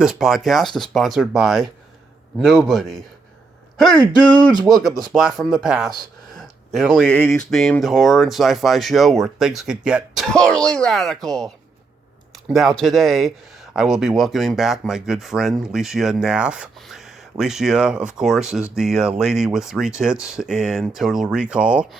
This podcast is sponsored by nobody. Hey dudes, welcome to Splat from the Past, the only 80s themed horror and sci-fi show where things could get totally radical. Now today, I will be welcoming back my good friend Lycia Naff. Lycia, of course, is the lady with three tits in Total Recall,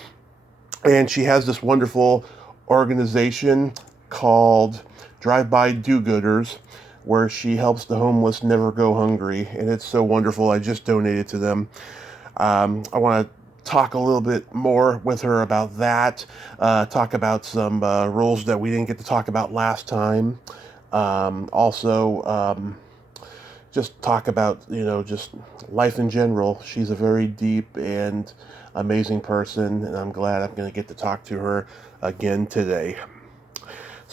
and she has this wonderful organization called Drive-By Do-Gooders, where she helps the homeless never go hungry, and it's so wonderful. I just donated to them. I want to talk a little bit more with her about that, talk about some rules that we didn't get to talk about last time. Also, just talk about, just life in general. She's a very deep and amazing person, and I'm glad I'm going to get to talk to her again today.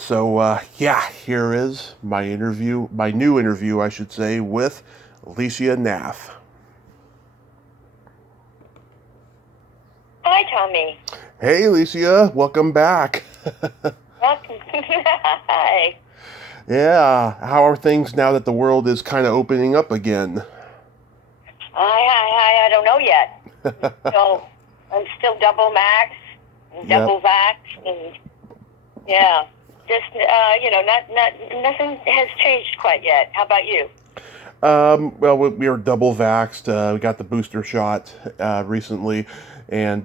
So, here is my new interview, I should say, with Lycia Naff. Hi, Tommy. Hey, Lycia. Welcome back. Welcome. Hi. Yeah. How are things now that the world is kind of opening up again? I don't know yet. So, I'm still double max, double vax, and yeah. Just, nothing has changed quite yet. How about you? Well, we are double vaxxed. We got the booster shot recently. And,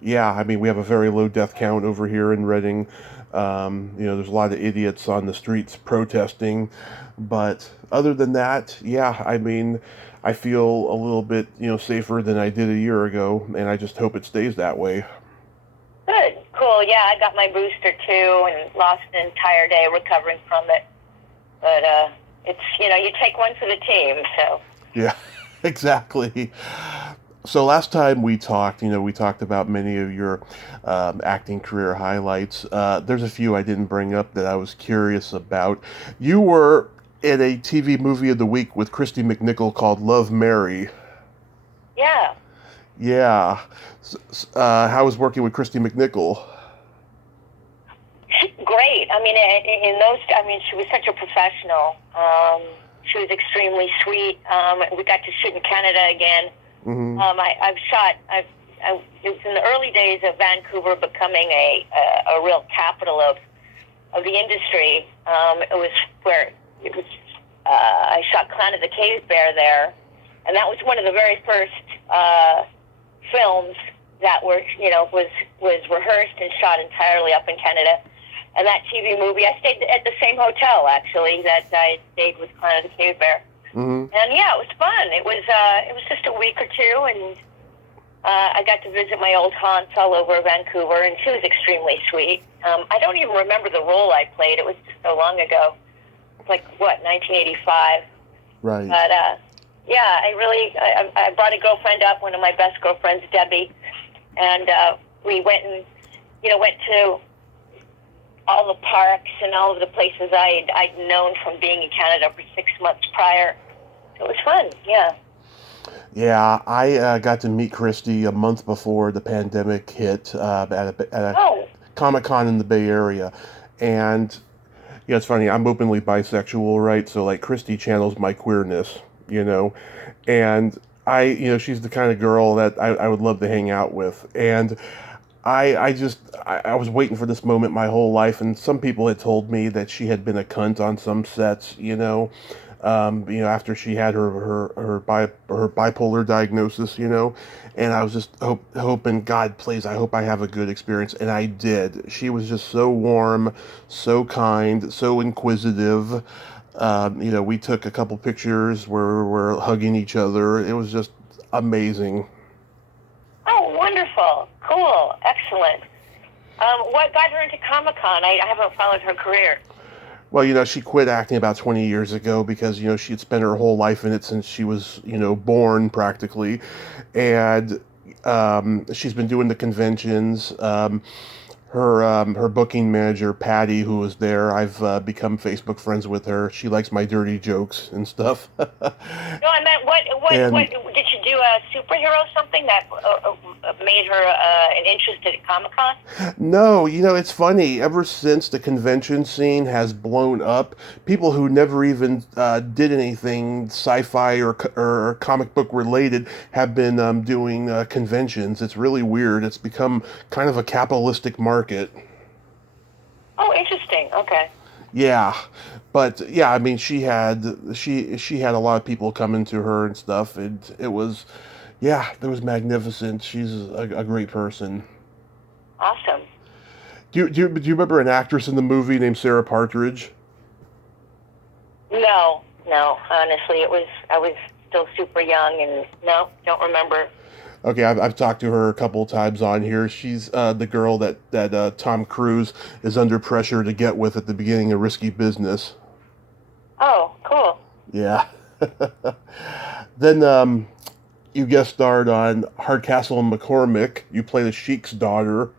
we have a very low death count over here in Reading. There's a lot of idiots on the streets protesting. But other than that, I feel a little bit, safer than I did a year ago. And I just hope it stays that way. Good. Cool. Yeah, I got my booster too and lost an entire day recovering from it. But it's, you take one for the team, so. Yeah, exactly. So last time we talked, we talked about many of your acting career highlights. There's a few I didn't bring up that I was curious about. You were in a TV movie of the week with Kristy McNichol called Love, Mary. Yeah. Yeah. How was working with Kristy McNichol? Great. She was such a professional. She was extremely sweet. We got to shoot in Canada again. Mm-hmm. It was in the early days of Vancouver becoming a real capital of the industry. I shot Clan of the Cave Bear there, and that was one of the very first films that was rehearsed and shot entirely up in Canada. And that TV movie, I stayed at the same hotel, actually, that I stayed with Clan of the Cave Bear. Mm-hmm. And yeah, it was fun. It was just a week or two, and I got to visit my old haunts all over Vancouver, and she was extremely sweet. I don't even remember the role I played. It was just so long ago. It's like, 1985? Right. But, I brought a girlfriend up, one of my best girlfriends, Debbie, and we went to all the parks and all of the places I'd known from being in Canada for 6 months prior. It was fun, yeah. Yeah, I got to meet Kristy a month before the pandemic hit at a Comic-Con in the Bay Area. And, it's funny, I'm openly bisexual, right? So, Kristy channels my queerness, And she's the kind of girl that I would love to hang out with. And I was waiting for this moment my whole life, and some people had told me that she had been a cunt on some sets, after she had her bipolar diagnosis, and I was just hoping, God, please, I hope I have a good experience, and I did. She was just so warm, so kind, so inquisitive. We took a couple pictures where we're hugging each other. It was just amazing. Oh, wonderful. Cool. Excellent. What got her into Comic-Con? I haven't followed her career. Well, she quit acting about 20 years ago because, she had spent her whole life in it since she was, born practically. And she's been doing the conventions. Her booking manager, Patty, who was there, I've become Facebook friends with her. She likes my dirty jokes and stuff. No, I meant what did she do a superhero something that made her an interest at Comic-Con? No, it's funny. Ever since the convention scene has blown up, people who never even did anything sci-fi or comic book related have been doing conventions. It's really weird. It's become kind of a capitalistic market. Oh, interesting. Okay. Yeah, but yeah, I mean, she had a lot of people coming to her and stuff, and it was magnificent. She's a great person. Awesome. Do you remember an actress in the movie named Sarah Partridge? No, no. Honestly, I was still super young, and no, don't remember. Okay, I've talked to her a couple times on here. She's the girl that Tom Cruise is under pressure to get with at the beginning of Risky Business. Oh, cool. Yeah. Then you guest starred on Hardcastle and McCormick. You play the Sheik's daughter.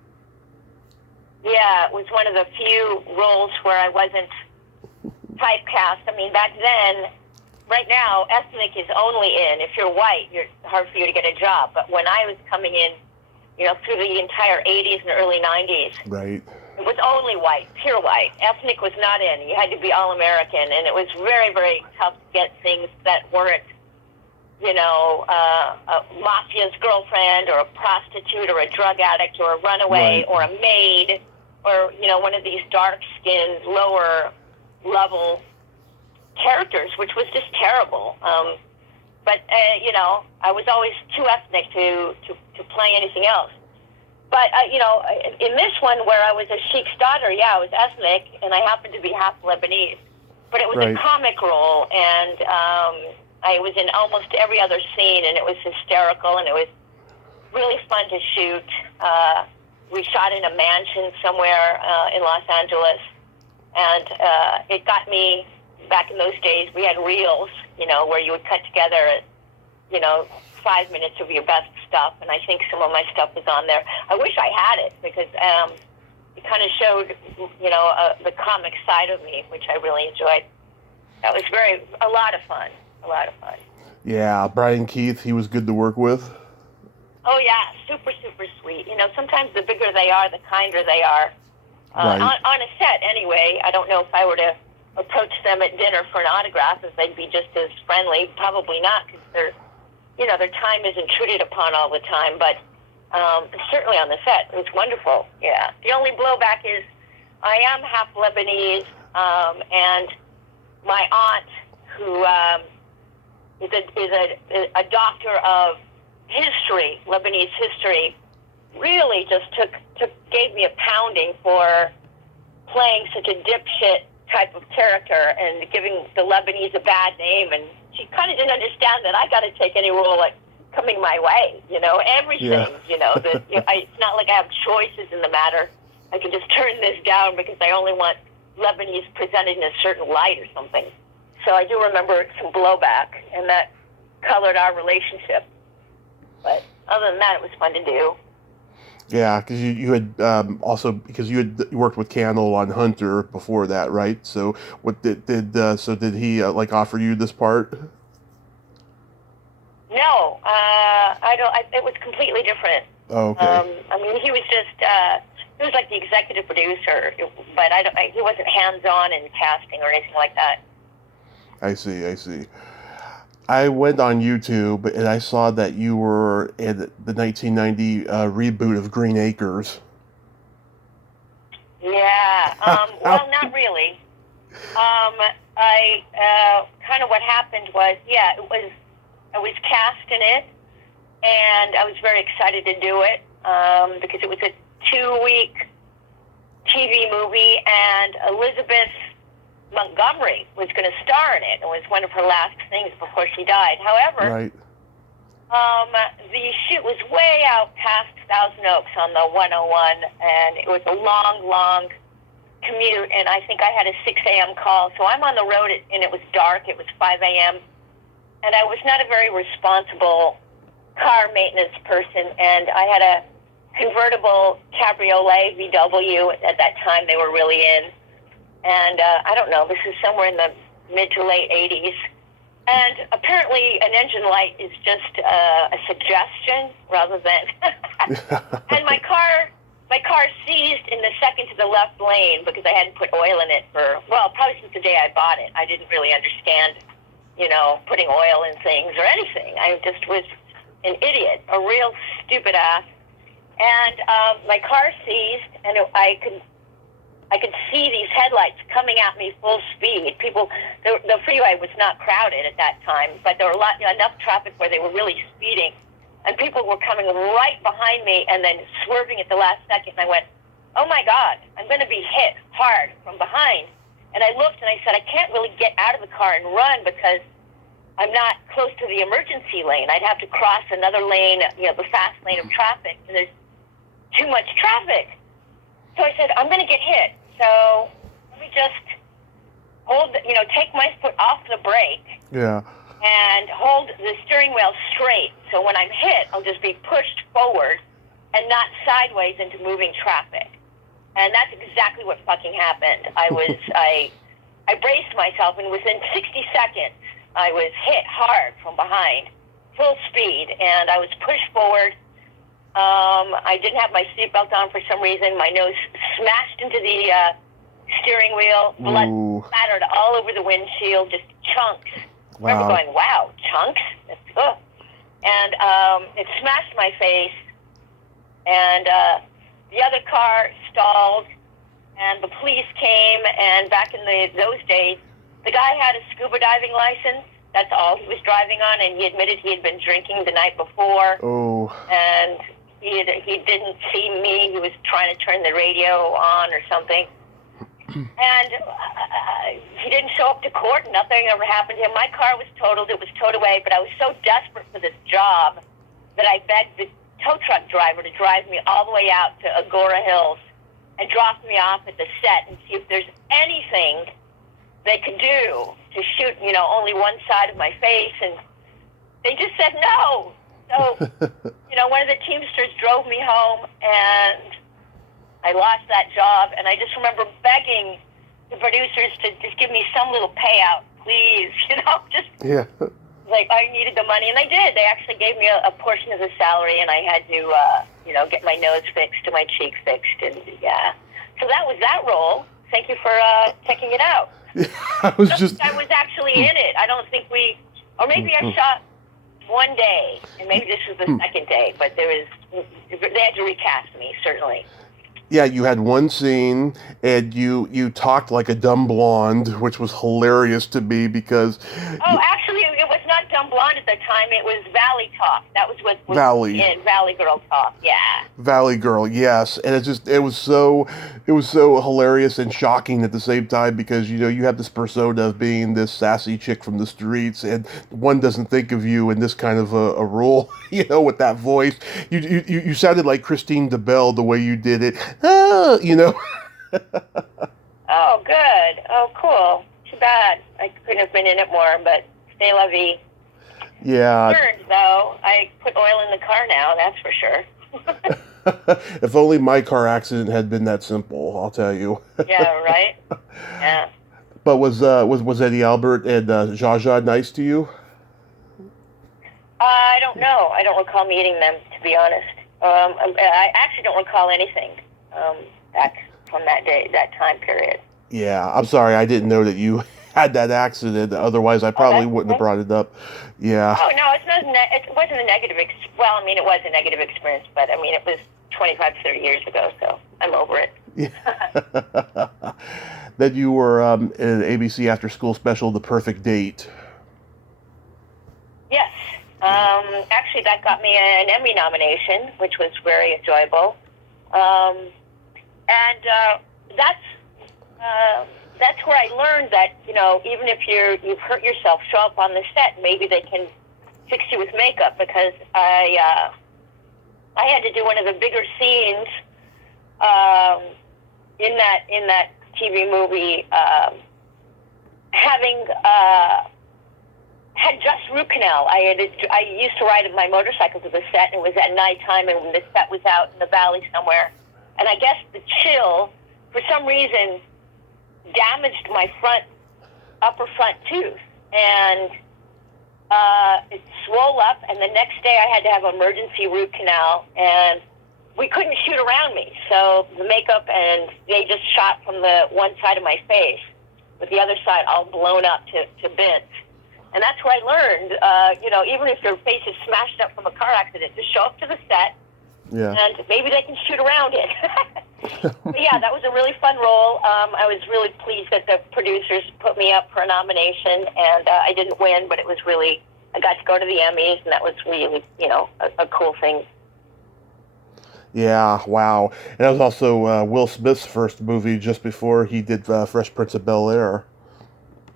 Yeah, it was one of the few roles where I wasn't typecast. I mean, back then, right now, ethnic is only in. If you're white, it's hard for you to get a job. But when I was coming in, through the entire 80s and early 90s, Right. it was only white, pure white. Ethnic was not in. You had to be all-American, and it was very, very tough to get things that weren't, a mafia's girlfriend or a prostitute or a drug addict or a runaway Right. or a maid or, one of these dark-skinned, lower-level characters, which was just terrible. But I was always too ethnic to play anything else. But, in this one where I was a sheik's daughter, yeah, I was ethnic, and I happened to be half Lebanese. But it was Right. a comic role, and I was in almost every other scene, and it was hysterical, and it was really fun to shoot. We shot in a mansion somewhere in Los Angeles, and it got me, back in those days, we had reels, where you would cut together, 5 minutes of your best stuff, and I think some of my stuff was on there. I wish I had it, because it kind of showed, the comic side of me, which I really enjoyed. That was a lot of fun. Yeah, Brian Keith, he was good to work with. Oh, yeah, super, super sweet. Sometimes the bigger they are, the kinder they are. Right. On a set, anyway. I don't know if I were to approach them at dinner for an autograph, if they'd be just as friendly. Probably not, because their time is intruded upon all the time. But certainly on the set, it was wonderful. Yeah. The only blowback is I am half Lebanese, and my aunt, who is a doctor of history, Lebanese history, really just gave me a pounding for playing such a dipshit type of character and giving the Lebanese a bad name. And she kind of didn't understand that I got to take any role like coming my way, everything, Yeah. that it's not like I have choices in the matter. I can just turn this down because I only want Lebanese presented in a certain light or something. So I do remember some blowback, and that colored our relationship. But other than that, it was fun to do. Yeah, because you had also because you had worked with Cannell on Hunter before that, right? So what did he offer you this part? No, I don't. It was completely different. Oh, okay. I mean, he was just he was like the executive producer, but he wasn't hands-on in casting or anything like that. I see. I went on YouTube and I saw that you were in the 1990 reboot of Green Acres. Yeah. Well, not really. I kind of what happened was, I was cast in it, and I was very excited to do it because it was a 2-week TV movie, and Elizabeth Montgomery was going to star in it. It was one of her last things before she died. However, Right. The shoot was way out past Thousand Oaks on the 101, and it was a long, long commute, and I think I had a 6 a.m. call. So I'm on the road, and it was dark. It was 5 a.m., and I was not a very responsible car maintenance person, and I had a convertible cabriolet VW. At that time, they were really in. And I don't know, this is somewhere in the mid to late 80s. And apparently an engine light is just a suggestion rather than... And my car seized in the second to the left lane because I hadn't put oil in it for, well, probably since the day I bought it. I didn't really understand, putting oil in things or anything. I just was an idiot, a real stupid ass. And my car seized, and I could see these headlights coming at me full speed. The freeway was not crowded at that time, but there were enough traffic where they were really speeding. And people were coming right behind me and then swerving at the last second. And I went, oh, my God, I'm going to be hit hard from behind. And I looked and I said, I can't really get out of the car and run because I'm not close to the emergency lane. I'd have to cross another lane, the fast lane of traffic. And there's too much traffic. So I said, I'm going to get hit. So let me just take my foot off the brake. Yeah. And hold the steering wheel straight. So when I'm hit, I'll just be pushed forward and not sideways into moving traffic. And that's exactly what fucking happened. I braced myself, and within 60 seconds, I was hit hard from behind, full speed, and I was pushed forward. I didn't have my seatbelt on for some reason. My nose smashed into the steering wheel. Blood spattered all over the windshield, just chunks. Wow. I remember going, wow, chunks? And it smashed my face, and the other car stalled, and the police came, and back in those days, the guy had a scuba diving license. That's all he was driving on, and he admitted he had been drinking the night before. Oh. And he didn't see me. He was trying to turn the radio on or something. And he didn't show up to court. Nothing ever happened to him. My car was totaled. It was towed away. But I was so desperate for this job that I begged the tow truck driver to drive me all the way out to Agora Hills and drop me off at the set and see if there's anything they could do to shoot, only one side of my face. And they just said no. So, one of the Teamsters drove me home, and I lost that job, and I just remember begging the producers to just give me some little payout, please, Yeah. Like, I needed the money, and they did. They actually gave me a portion of the salary, and I had to, get my nose fixed and my cheek fixed, and yeah. So that was that role. Thank you for checking it out. Yeah, I was actually in it. I don't think or maybe I shot one day, and maybe this was the second day, but they had to recast me, certainly. Yeah, you had one scene, and you talked like a dumb blonde, which was hilarious to me because... Oh, actually, it was not dumb blonde at the time. It was Valley talk. That was what was in Valley Girl talk. Yeah. Valley Girl, yes, and it was so hilarious and shocking at the same time because you have this persona of being this sassy chick from the streets, and one doesn't think of you in this kind of a role, with that voice. You sounded like Christine DeBelle the way you did it. Oh, good. Oh, cool. Too bad. I couldn't have been in it more, but stay la vie. Yeah. Learned, though. I put oil in the car now, that's for sure. If only my car accident had been that simple, I'll tell you. Yeah, right? Yeah. But was Eddie Albert and Zsa Zsa nice to you? I don't know. I don't recall meeting them, to be honest. I actually don't recall anything back from that time period. Yeah, I'm sorry. I didn't know that you had that accident. Otherwise, I probably wouldn't have brought it up. Yeah. Oh, no, it wasn't a negative it was a negative experience, but, it was 25, 30 years ago, so I'm over it. Yeah. Then you were in an ABC after-school special, The Perfect Date. Yes. Actually, that got me an Emmy nomination, which was very enjoyable. That's where I learned that, even if you've hurt yourself, show up on the set, maybe they can fix you with makeup, because I had to do one of the bigger scenes in that TV movie, having had just root canal. I used to ride my motorcycle to the set, and it was at nighttime, and the set was out in the valley somewhere. And I guess the chill, for some reason, damaged my upper front tooth. And it swole up, and the next day I had to have an emergency root canal, and we couldn't shoot around me. So the makeup, and they just shot from the one side of my face, with the other side all blown up to bits. And that's where I learned, even if your face is smashed up from a car accident, just show up to the set, and maybe they can shoot around it. But yeah, that was a really fun role. I was really pleased that the producers put me up for a nomination, and I didn't win, but it was really, I got to go to the Emmys, and that was really, a cool thing. Yeah, wow. And that was also Will Smith's first movie just before he did Fresh Prince of Bel-Air.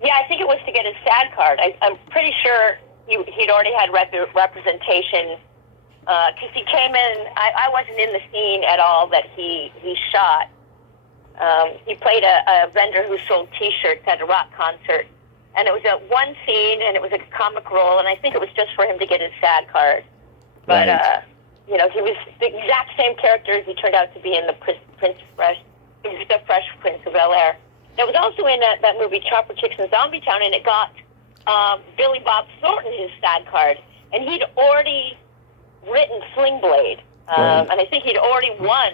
Yeah, I think it was to get his SAG card. I'm pretty sure he'd already had representation, because he came in, I wasn't in the scene at all that he shot. He played a vendor who sold T-shirts at a rock concert, and it was one scene, and it was a comic role, and I think it was just for him to get his SAG card. But, right. He was the exact same character as he turned out to be in the Fresh Prince of Bel-Air. It was also in that movie Chopper Chicks in Zombie Town, and it got Billy Bob Thornton his SAG card, and he'd already written Sling Blade, Right. and I think he'd already won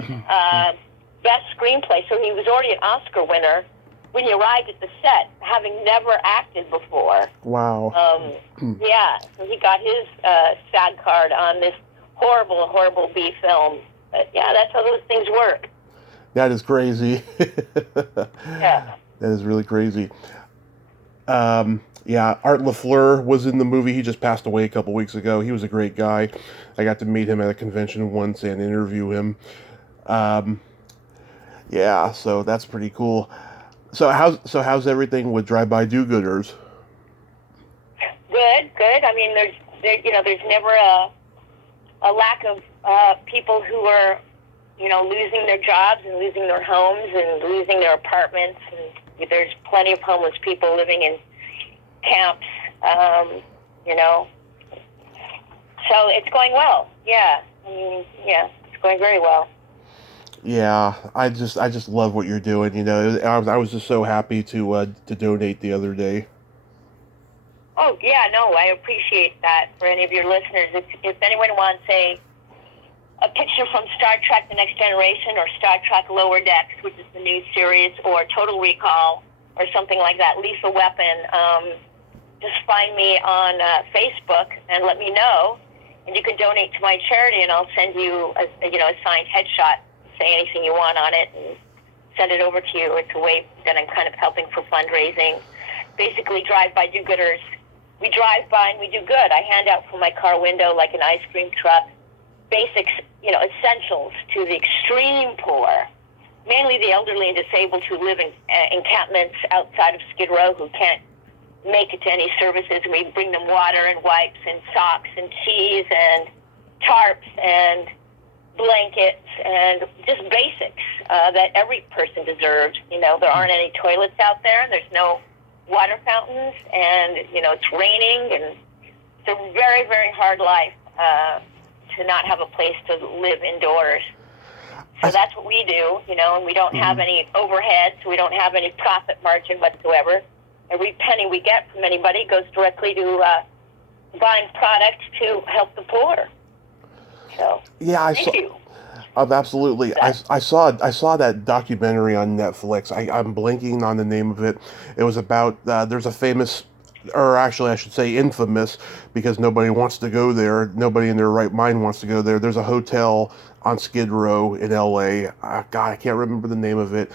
Best Screenplay, so he was already an Oscar winner when he arrived at the set, having never acted before. Wow. Yeah, so he got his SAG card on this horrible B film. But yeah, that's how those things work. That is crazy. Yeah. That is really crazy. Yeah, Art LaFleur was in the movie. He just passed away a couple weeks ago. He was a great guy. I got to meet him at a convention once and interview him. Yeah, so that's pretty cool. So how's everything with Drive-By Do-Gooders? Good. I mean, there's never a lack of people who are, losing their jobs and losing their homes and losing their apartments. And there's plenty of homeless people living in camps, So it's going well. Yeah. It's going very well. Yeah, I just love what you're doing. I was just so happy to donate the other day. Oh, yeah, no, I appreciate that for any of your listeners. If anyone wants a picture from Star Trek The Next Generation or Star Trek Lower Decks, which is the new series, or Total Recall or something like that, Lethal Weapon, just find me on Facebook and let me know. And you can donate to my charity, and I'll send you a signed headshot, say anything you want on it, and send it over to you. It's a way that I'm kind of helping for fundraising. Basically, Drive-By Do-Gooders. We drive by and we do good. I hand out from my car window like an ice cream truck, basics, essentials to the extreme poor, mainly the elderly and disabled who live in encampments outside of Skid Row who can't make it to any services. We bring them water and wipes and socks and cheese and tarps and blankets and just basics that every person deserves. There aren't any toilets out there. There's no water fountains, and it's raining, and it's a very, very hard life to not have a place to live indoors. So that's what we do, and we don't have any overhead, so we don't have any profit margin whatsoever. Every penny we get from anybody goes directly to buying product to help the poor. So Yeah, thank you. Absolutely. I saw that documentary on Netflix. I'm blanking on the name of it. It was about there's a famous, or actually I should say infamous, because nobody wants to go there. Nobody in their right mind wants to go there. There's a hotel on Skid Row in L.A. God, I can't remember the name of it.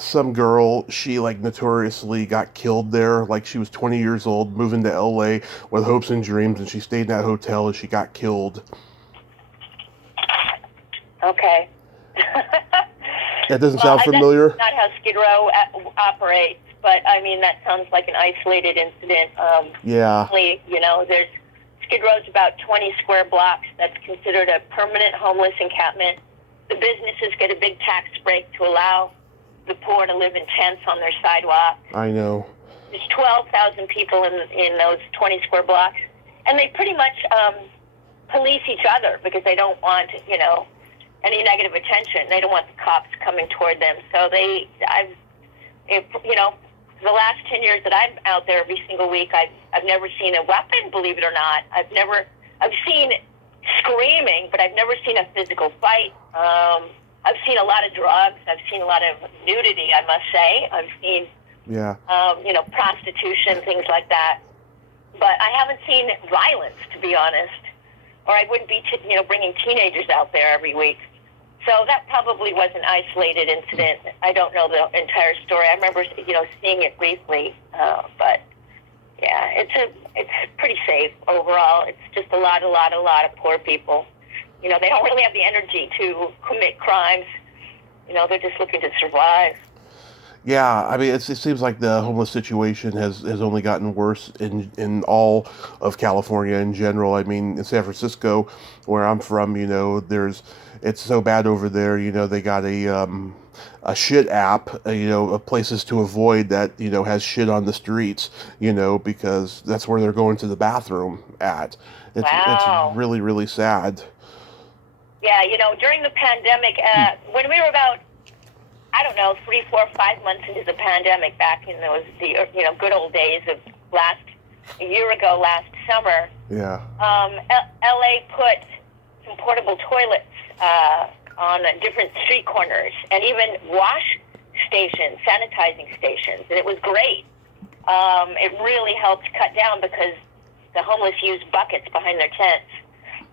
Some girl, she notoriously got killed there. She was 20 years old, moving to L.A. with hopes and dreams, and she stayed in that hotel and she got killed. Okay. That doesn't sound familiar? That's not how Skid Row operates, but I mean, that sounds like an isolated incident. Yeah. There's Skid Row's about 20 square blocks. That's considered a permanent homeless encampment. The businesses get a big tax break to allow the poor to live in tents on their sidewalk. I know. There's 12,000 people in those 20 square blocks, and they pretty much police each other because they don't want, any negative attention. They don't want the cops coming toward them. So the last 10 years that I'm out there every single week, I've never seen a weapon, believe it or not. I've seen screaming, but I've never seen a physical fight. I've seen a lot of drugs. I've seen a lot of nudity, I must say. I've seen, prostitution, things like that. But I haven't seen violence, to be honest. Or I wouldn't be, bringing teenagers out there every week. So that probably was an isolated incident. I don't know the entire story. I remember, seeing it briefly. But yeah, it's pretty safe overall. It's just a lot of poor people. They don't really have the energy to commit crimes. They're just looking to survive. Yeah, I mean, it seems like the homeless situation has only gotten worse in all of California in general. I mean, in San Francisco, where I'm from, it's so bad over there. They got a shit app, of places to avoid that, has shit on the streets, because that's where they're going to the bathroom at. Wow. It's really, really sad. Yeah, during the pandemic, when we were about, 3, 4, 5 months into the pandemic, back in those good old days of last summer. Yeah. LA put some portable toilets on different street corners and even wash stations, sanitizing stations, and it was great. It really helped cut down because the homeless use buckets behind their tents.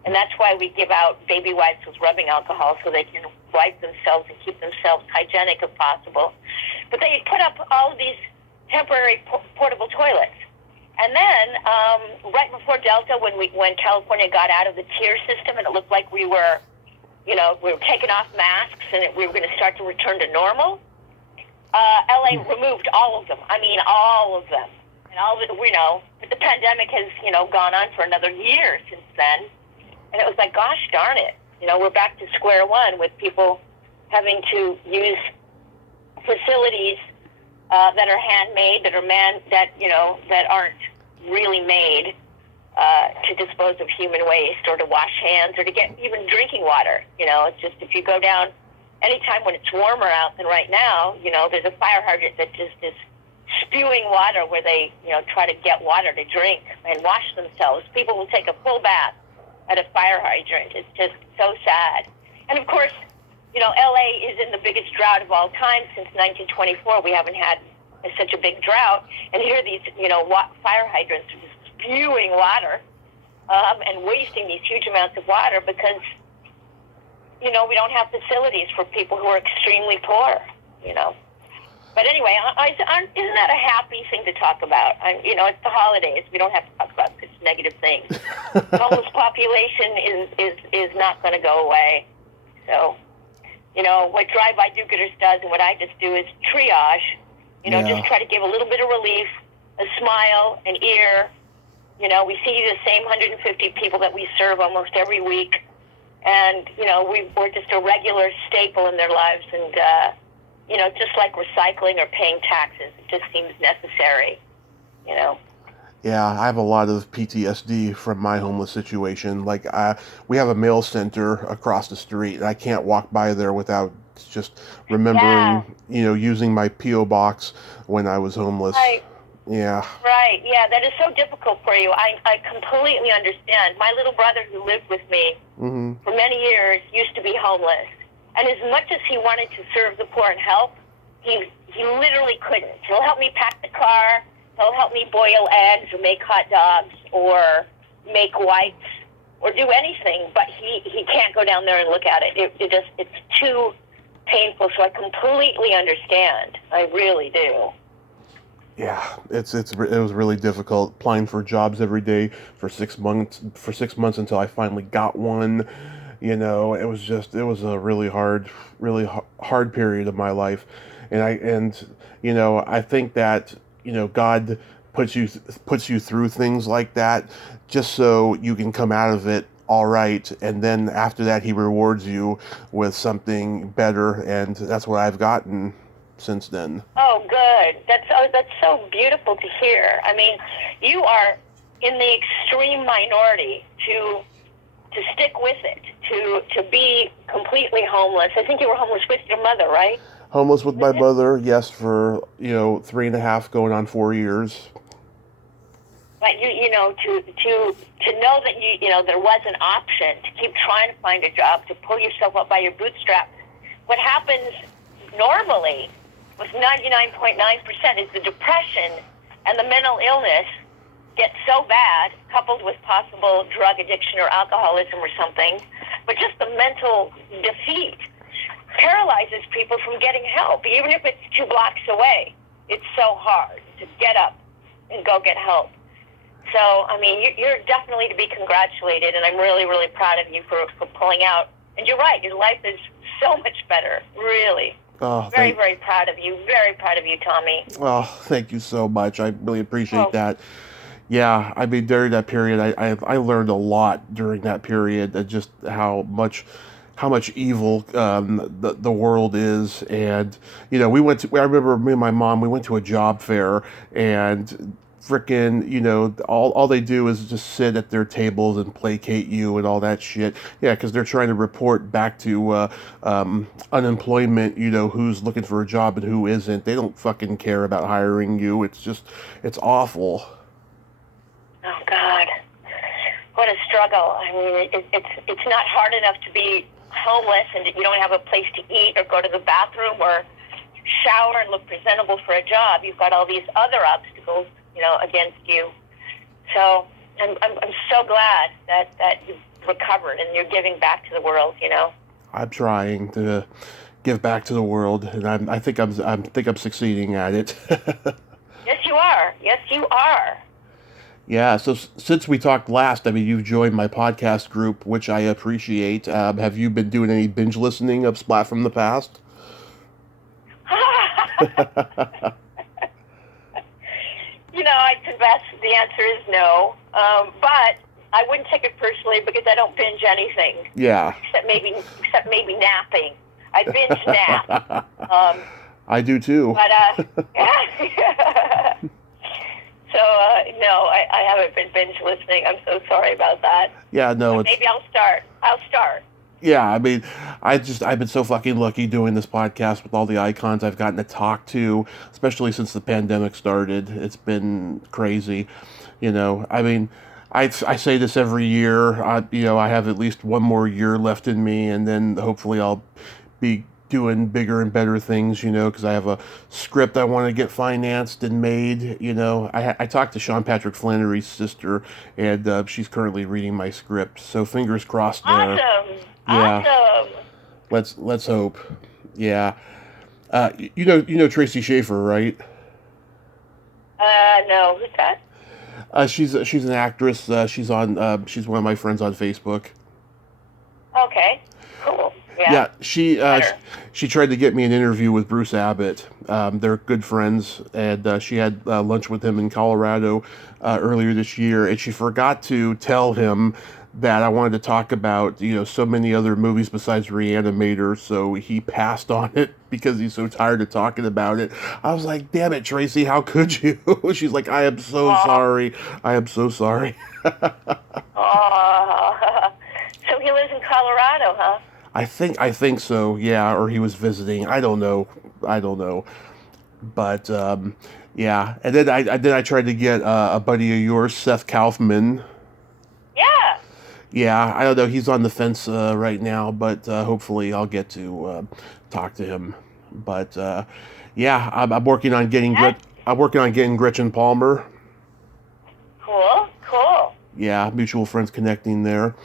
And that's why we give out baby wipes with rubbing alcohol so they can wipe themselves and keep themselves hygienic if possible. But they put up all of these temporary portable toilets. And then right before Delta, when California got out of the tier system and it looked like we were taking off masks and we were going to start to return to normal, LA removed all of them. I mean, all of them. And all of it, but the pandemic has, gone on for another year since then. And it was like, gosh darn it. We're back to square one with people having to use facilities that are handmade, that aren't really made to dispose of human waste or to wash hands or to get even drinking water. It's just if you go down anytime when it's warmer out than right now, there's a fire hydrant that just is spewing water where they, try to get water to drink and wash themselves. People will take a full bath at a fire hydrant. It's just so sad. And of course, LA is in the biggest drought of all time since 1924. We haven't had such a big drought. And here these, fire hydrants are just spewing water and wasting these huge amounts of water because, we don't have facilities for people who are extremely poor, But anyway, isn't that a happy thing to talk about? It's the holidays. We don't have to talk about such negative things. The homeless population is not going to go away. So, what Drive-By Do-Gooders does and what I just do is triage. Just try to give a little bit of relief, a smile, an ear. We see the same 150 people that we serve almost every week. And, we're just a regular staple in their lives. And, just like recycling or paying taxes, it just seems necessary, Yeah, I have a lot of PTSD from my homeless situation. Like, we have a mail center across the street, and I can't walk by there without just remembering, using my P.O. box when I was homeless. Right. Yeah. Right, yeah, that is so difficult for you. I completely understand. My little brother who lived with me for many years used to be homeless. And as much as he wanted to serve the poor and help, he literally couldn't. He'll help me pack the car. He'll help me boil eggs or make hot dogs or make wipes or do anything, but he can't go down there and look at it. It's too painful. So I completely understand. I really do. Yeah, it was really difficult applying for jobs every day for 6 months until I finally got one. It was a really hard period of my life. And I think that, God puts you through things like that just so you can come out of it all right. And then after that, he rewards you with something better. And that's what I've gotten since then. Oh, good. That's so beautiful to hear. I mean, you are in the extreme minority to stick with it, to be completely homeless. I think you were homeless with your mother, right? Homeless with my mother, yes, for 3.5 going on 4 years. But to know that there was an option to keep trying to find a job, to pull yourself up by your bootstraps. What happens normally with 99.9% is the depression and the mental illness gets so bad, coupled with possible drug addiction or alcoholism or something, but just the mental defeat paralyzes people from getting help, even if it's 2 blocks away. It's so hard to get up and go get help. So, I mean, you're definitely to be congratulated, and I'm really, really proud of you for pulling out. And you're right, your life is so much better, really. Oh, very, very proud of you. Very proud of you, Tommy. Oh, thank you so much. I really appreciate that. Yeah, I mean, during that period, I learned a lot during that period, just how much evil the world is. And I remember me and my mom, we went to a job fair, and frickin', all they do is just sit at their tables and placate you and all that shit. Yeah, because they're trying to report back to unemployment, who's looking for a job and who isn't. They don't fucking care about hiring you. It's awful. Oh, God. What a struggle. I mean, it's not hard enough to be homeless and you don't have a place to eat or go to the bathroom or shower and look presentable for a job. You've got all these other obstacles, against you. So I'm so glad that you've recovered and you're giving back to the world, I'm trying to give back to the world, and I think I'm succeeding at it. Yes, you are. Yes, you are. Yeah, so since we talked last, I mean, you've joined my podcast group, which I appreciate. Have you been doing any binge listening of Splat from the past? I confess the answer is no. But I wouldn't take it personally because I don't binge anything. Yeah. Except maybe napping. I binge nap. I do too. But So, no, I haven't been binge listening. I'm so sorry about that. Yeah, no. Maybe I'll start. Yeah, I mean, I've been so fucking lucky doing this podcast with all the icons I've gotten to talk to, especially since the pandemic started. It's been crazy. I mean, I say this every year. I have at least one more year left in me, and then hopefully I'll be doing bigger and better things, because I have a script I want to get financed and made. I talked to Sean Patrick Flannery's sister, and she's currently reading my script. So fingers crossed there. Awesome. Yeah. Awesome. Let's hope. Yeah. You know Tracy Schaefer, right? No. Who's that? She's an actress. She's one of my friends on Facebook. Okay. Cool. Yeah, she tried to get me an interview with Bruce Abbott. They're good friends, and she had lunch with him in Colorado earlier this year, and she forgot to tell him that I wanted to talk about, so many other movies besides Reanimator, so he passed on it because he's so tired of talking about it. I was like, damn it, Tracy, how could you? She's like, I am so sorry. I am so sorry. So he lives in Colorado, huh? I think so, yeah, or he was visiting. I don't know. But, yeah. And then I tried to get a buddy of yours, Seth Kaufman. Yeah. Yeah, I don't know. He's on the fence right now, but hopefully I'll get to talk to him. But yeah, I'm working on getting Gretchen Palmer. Cool. Yeah, mutual friends connecting there.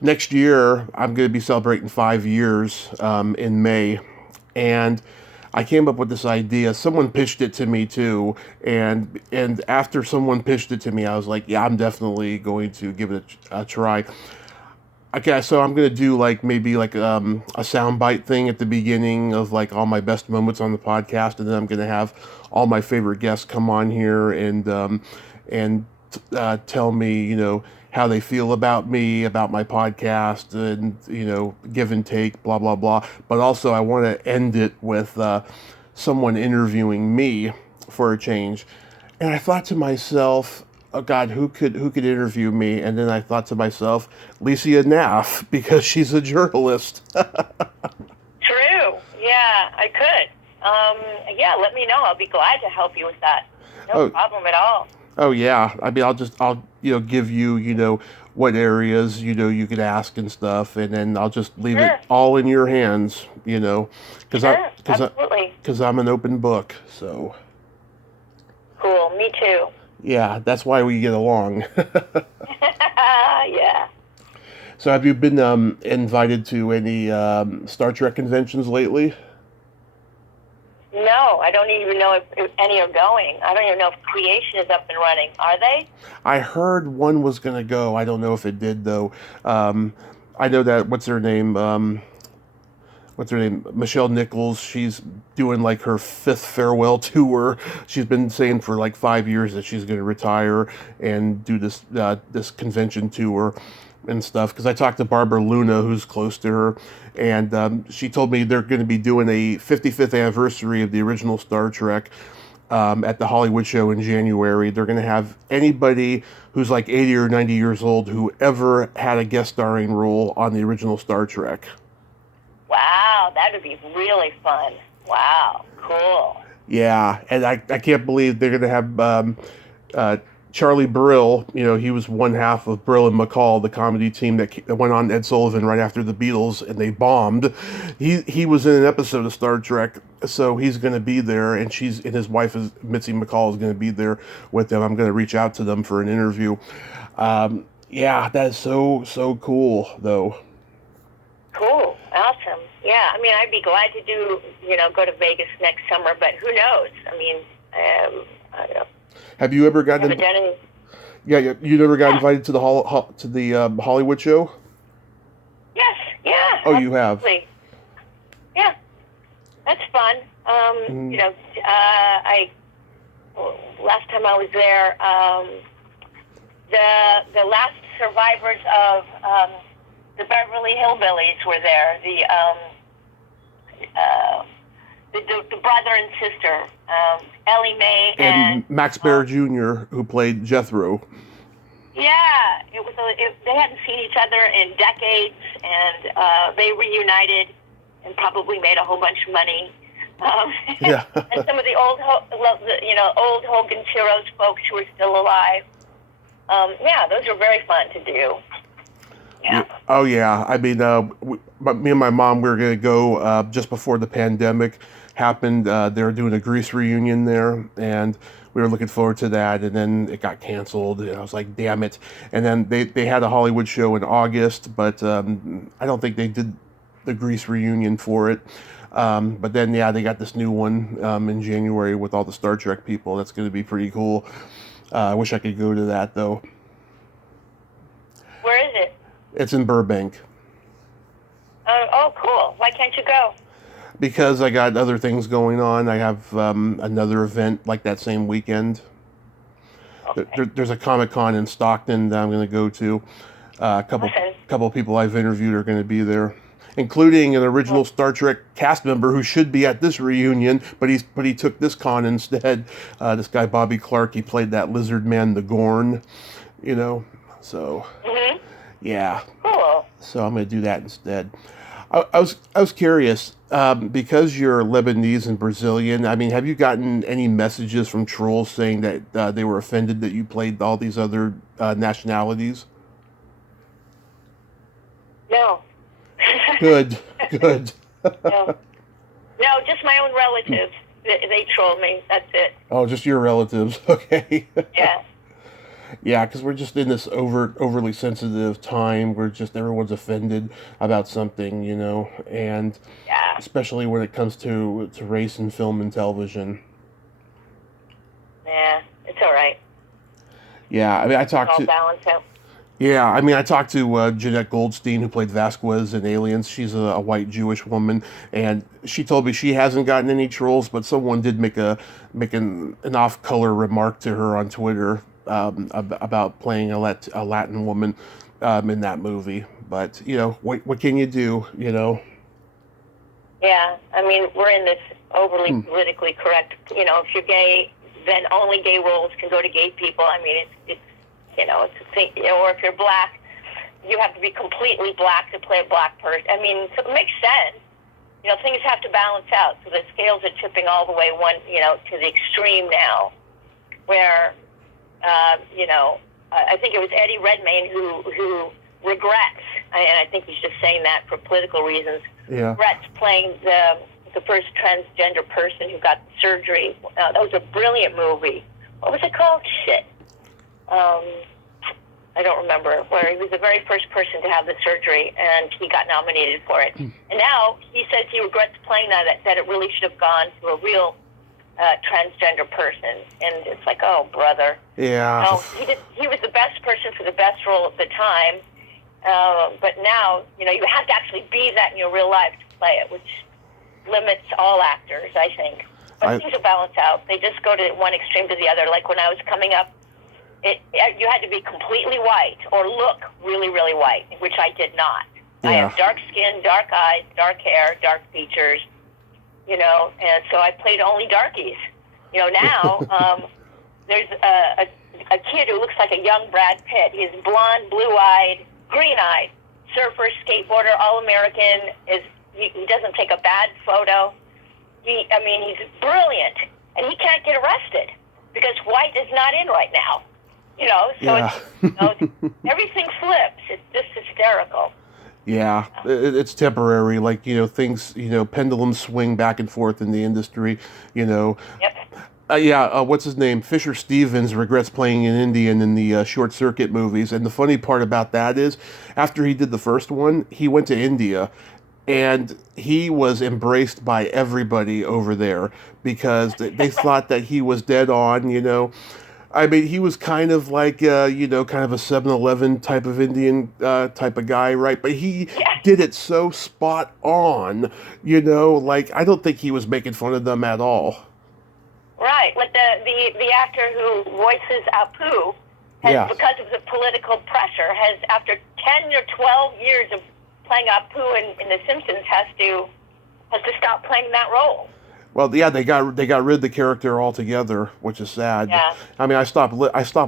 Next year, I'm going to be celebrating 5 years in May, and I came up with this idea. Someone pitched it to me too, and after someone pitched it to me, I was like, yeah, I'm definitely going to give it a try. Okay, so I'm going to do maybe a soundbite thing at the beginning of all my best moments on the podcast, and then I'm going to have all my favorite guests come on here and tell me, how they feel about me, about my podcast, and, give and take, blah, blah, blah. But also I want to end it with someone interviewing me for a change. And I thought to myself, oh God, who could interview me? And then I thought to myself, Lycia Naff, because she's a journalist. True. Yeah. I could. Yeah, let me know. I'll be glad to help you with that. No problem at all. Oh yeah. I mean, I'll give you what areas you could ask and stuff, and then I'll just leave it all in your hands, because absolutely. Because I'm an open book. So. Cool. Me too. Yeah, that's why we get along. Yeah. So have you been invited to any Star Trek conventions lately? No, I don't even know if any are going. I don't even know if Creation is up and running. Are they? I heard one was going to go. I don't know if it did, though. I know that, what's her name? Michelle Nichols. She's doing like her 5th farewell tour. She's been saying for like 5 years that she's going to retire and do this convention tour and stuff. Because I talked to Barbara Luna, who's close to her, and she told me they're going to be doing a 55th anniversary of the original Star Trek at the Hollywood show in January. They're going to have anybody who's like 80 or 90 years old who ever had a guest starring role on the original Star Trek. Wow, that would be really fun. Wow, cool. Yeah, and I can't believe they're going to have Charlie Brill. He was one half of Brill and McCall, the comedy team that went on Ed Sullivan right after the Beatles, and they bombed. He was in an episode of Star Trek, so he's going to be there, and his wife is Mitzi McCall is going to be there with them. I'm going to reach out to them for an interview. Yeah, that is so cool, though. Cool. Awesome. Yeah, I mean, I'd be glad to go to Vegas next summer, but who knows? I mean, I don't know. Have you ever gotten? Yeah, you never got invited to the Hollywood show? Yes. Yeah. Oh, you have. Yeah, that's fun. Last time I was there, the last survivors of the Beverly Hillbillies were there. The brother and sister, Ellie Mae and Max Baer Jr., who played Jethro. Yeah, they hadn't seen each other in decades, and they reunited and probably made a whole bunch of money. Yeah. And some of the old Hogan's Heroes folks who are still alive. Yeah, those are very fun to do. Yeah. Oh yeah. I mean, me and my mom, we were going to go just before the pandemic happened. They were doing a Grease reunion there, and we were looking forward to that. And then it got canceled, and I was like, "Damn it!" And then they had a Hollywood show in August, but I don't think they did the Grease reunion for it. But then they got this new one in January with all the Star Trek people. That's going to be pretty cool. I wish I could go to that though. Where is it? It's in Burbank. Oh, cool. Why can't you go? Because I got other things going on. I have another event like that same weekend. Okay. There's a Comic-Con in Stockton that I'm going to go to. A couple of people I've interviewed are going to be there, including an original Star Trek cast member who should be at this reunion, but he took this con instead. This guy Bobby Clark, he played that lizard man, the Gorn, so... Mm-hmm. Yeah. Cool. So I'm going to do that instead. I was curious because you're Lebanese and Brazilian. I mean, have you gotten any messages from trolls saying that they were offended that you played all these other nationalities? No. Good. No, just my own relatives. They troll me. That's it. Oh, just your relatives. Okay. Yeah. Yeah, because we're just in this overly sensitive time where just everyone's offended about something, and especially when it comes to race in film and television. Yeah, it's all right. Yeah, I mean, I talked to... balance out. Yeah, I mean, I talked to Jeanette Goldstein, who played Vasquez in Aliens. She's a white Jewish woman, and she told me she hasn't gotten any trolls, but someone did make an off-color remark to her on Twitter about playing a Latin woman in that movie. But, what can you do, Yeah, I mean, we're in this overly politically correct, if you're gay, then only gay roles can go to gay people. I mean, it's it's a thing, or if you're black, you have to be completely black to play a black person. I mean, so it makes sense. things have to balance out. So the scales are tipping all the way to the extreme now, where, I think it was Eddie Redmayne who regrets, and I think he's just saying that for political reasons, regrets playing the first transgender person who got the surgery. That was a brilliant movie. What was it called? Shit. I don't remember, where he was the very first person to have the surgery, and he got nominated for it. And now he says he regrets playing that it really should have gone to a real transgender person. And it's like, oh, brother. Yeah. He was the best person for the best role at the time, but now, you have to actually be that in your real life to play it, which limits all actors, I think. But things will balance out. They just go to one extreme to the other. Like when I was coming up, you had to be completely white or look really, really white, which I did not. Yeah. I have dark skin, dark eyes, dark hair, dark features, and so I played only darkies. Now there's a kid who looks like a young Brad Pitt. He's blonde, blue-eyed, green-eyed, surfer, skateboarder, all-American. He doesn't take a bad photo. He's brilliant, and he can't get arrested because white is not in right now. Everything flips. It's just hysterical. Yeah, it's temporary. Like, things, pendulums swing back and forth in the industry, Yep. What's his name? Fisher Stevens regrets playing an Indian in the Short Circuit movies. And the funny part about that is, after he did the first one, he went to India. And he was embraced by everybody over there because they thought that he was dead on, he was kind of like, kind of a 7-Eleven type of Indian type of guy, right? But he did it so spot on, I don't think he was making fun of them at all. Right. Like the actor who voices Apu, because of the political pressure, after 10 or 12 years of playing Apu in The Simpsons, has to stop playing that role. Well, yeah, they got rid of the character altogether, which is sad. Yeah. I stopped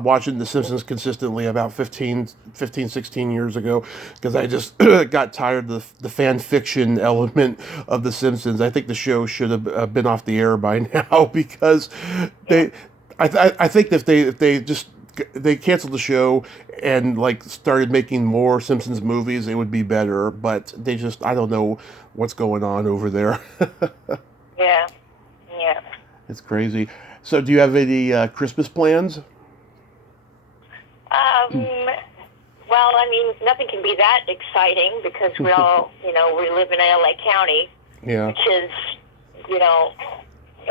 watching The Simpsons consistently about 15, 16 years ago because I just got tired of the fan fiction element of The Simpsons. I think the show should have been off the air by now because I think if they canceled the show and started making more Simpsons movies, it would be better. But I don't know what's going on over there. Yeah. It's crazy. So do you have any Christmas plans? Well, nothing can be that exciting because we all, we live in LA County, which is,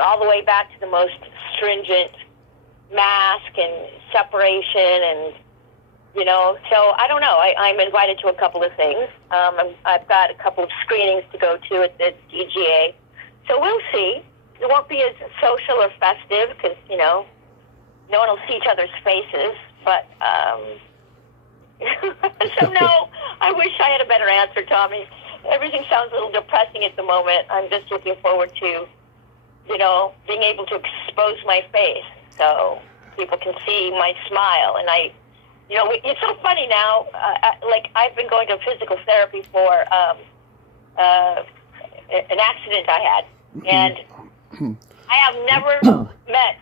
all the way back to the most stringent mask and separation and, so I don't know. I'm invited to a couple of things. I've got a couple of screenings to go to at the DGA. So we'll see. It won't be as social or festive because, no one will see each other's faces. But, so no, I wish I had a better answer, Tommy. Everything sounds a little depressing at the moment. I'm just looking forward to, being able to expose my face so people can see my smile. And it's so funny now. I've been going to physical therapy for an accident I had. And I have never met,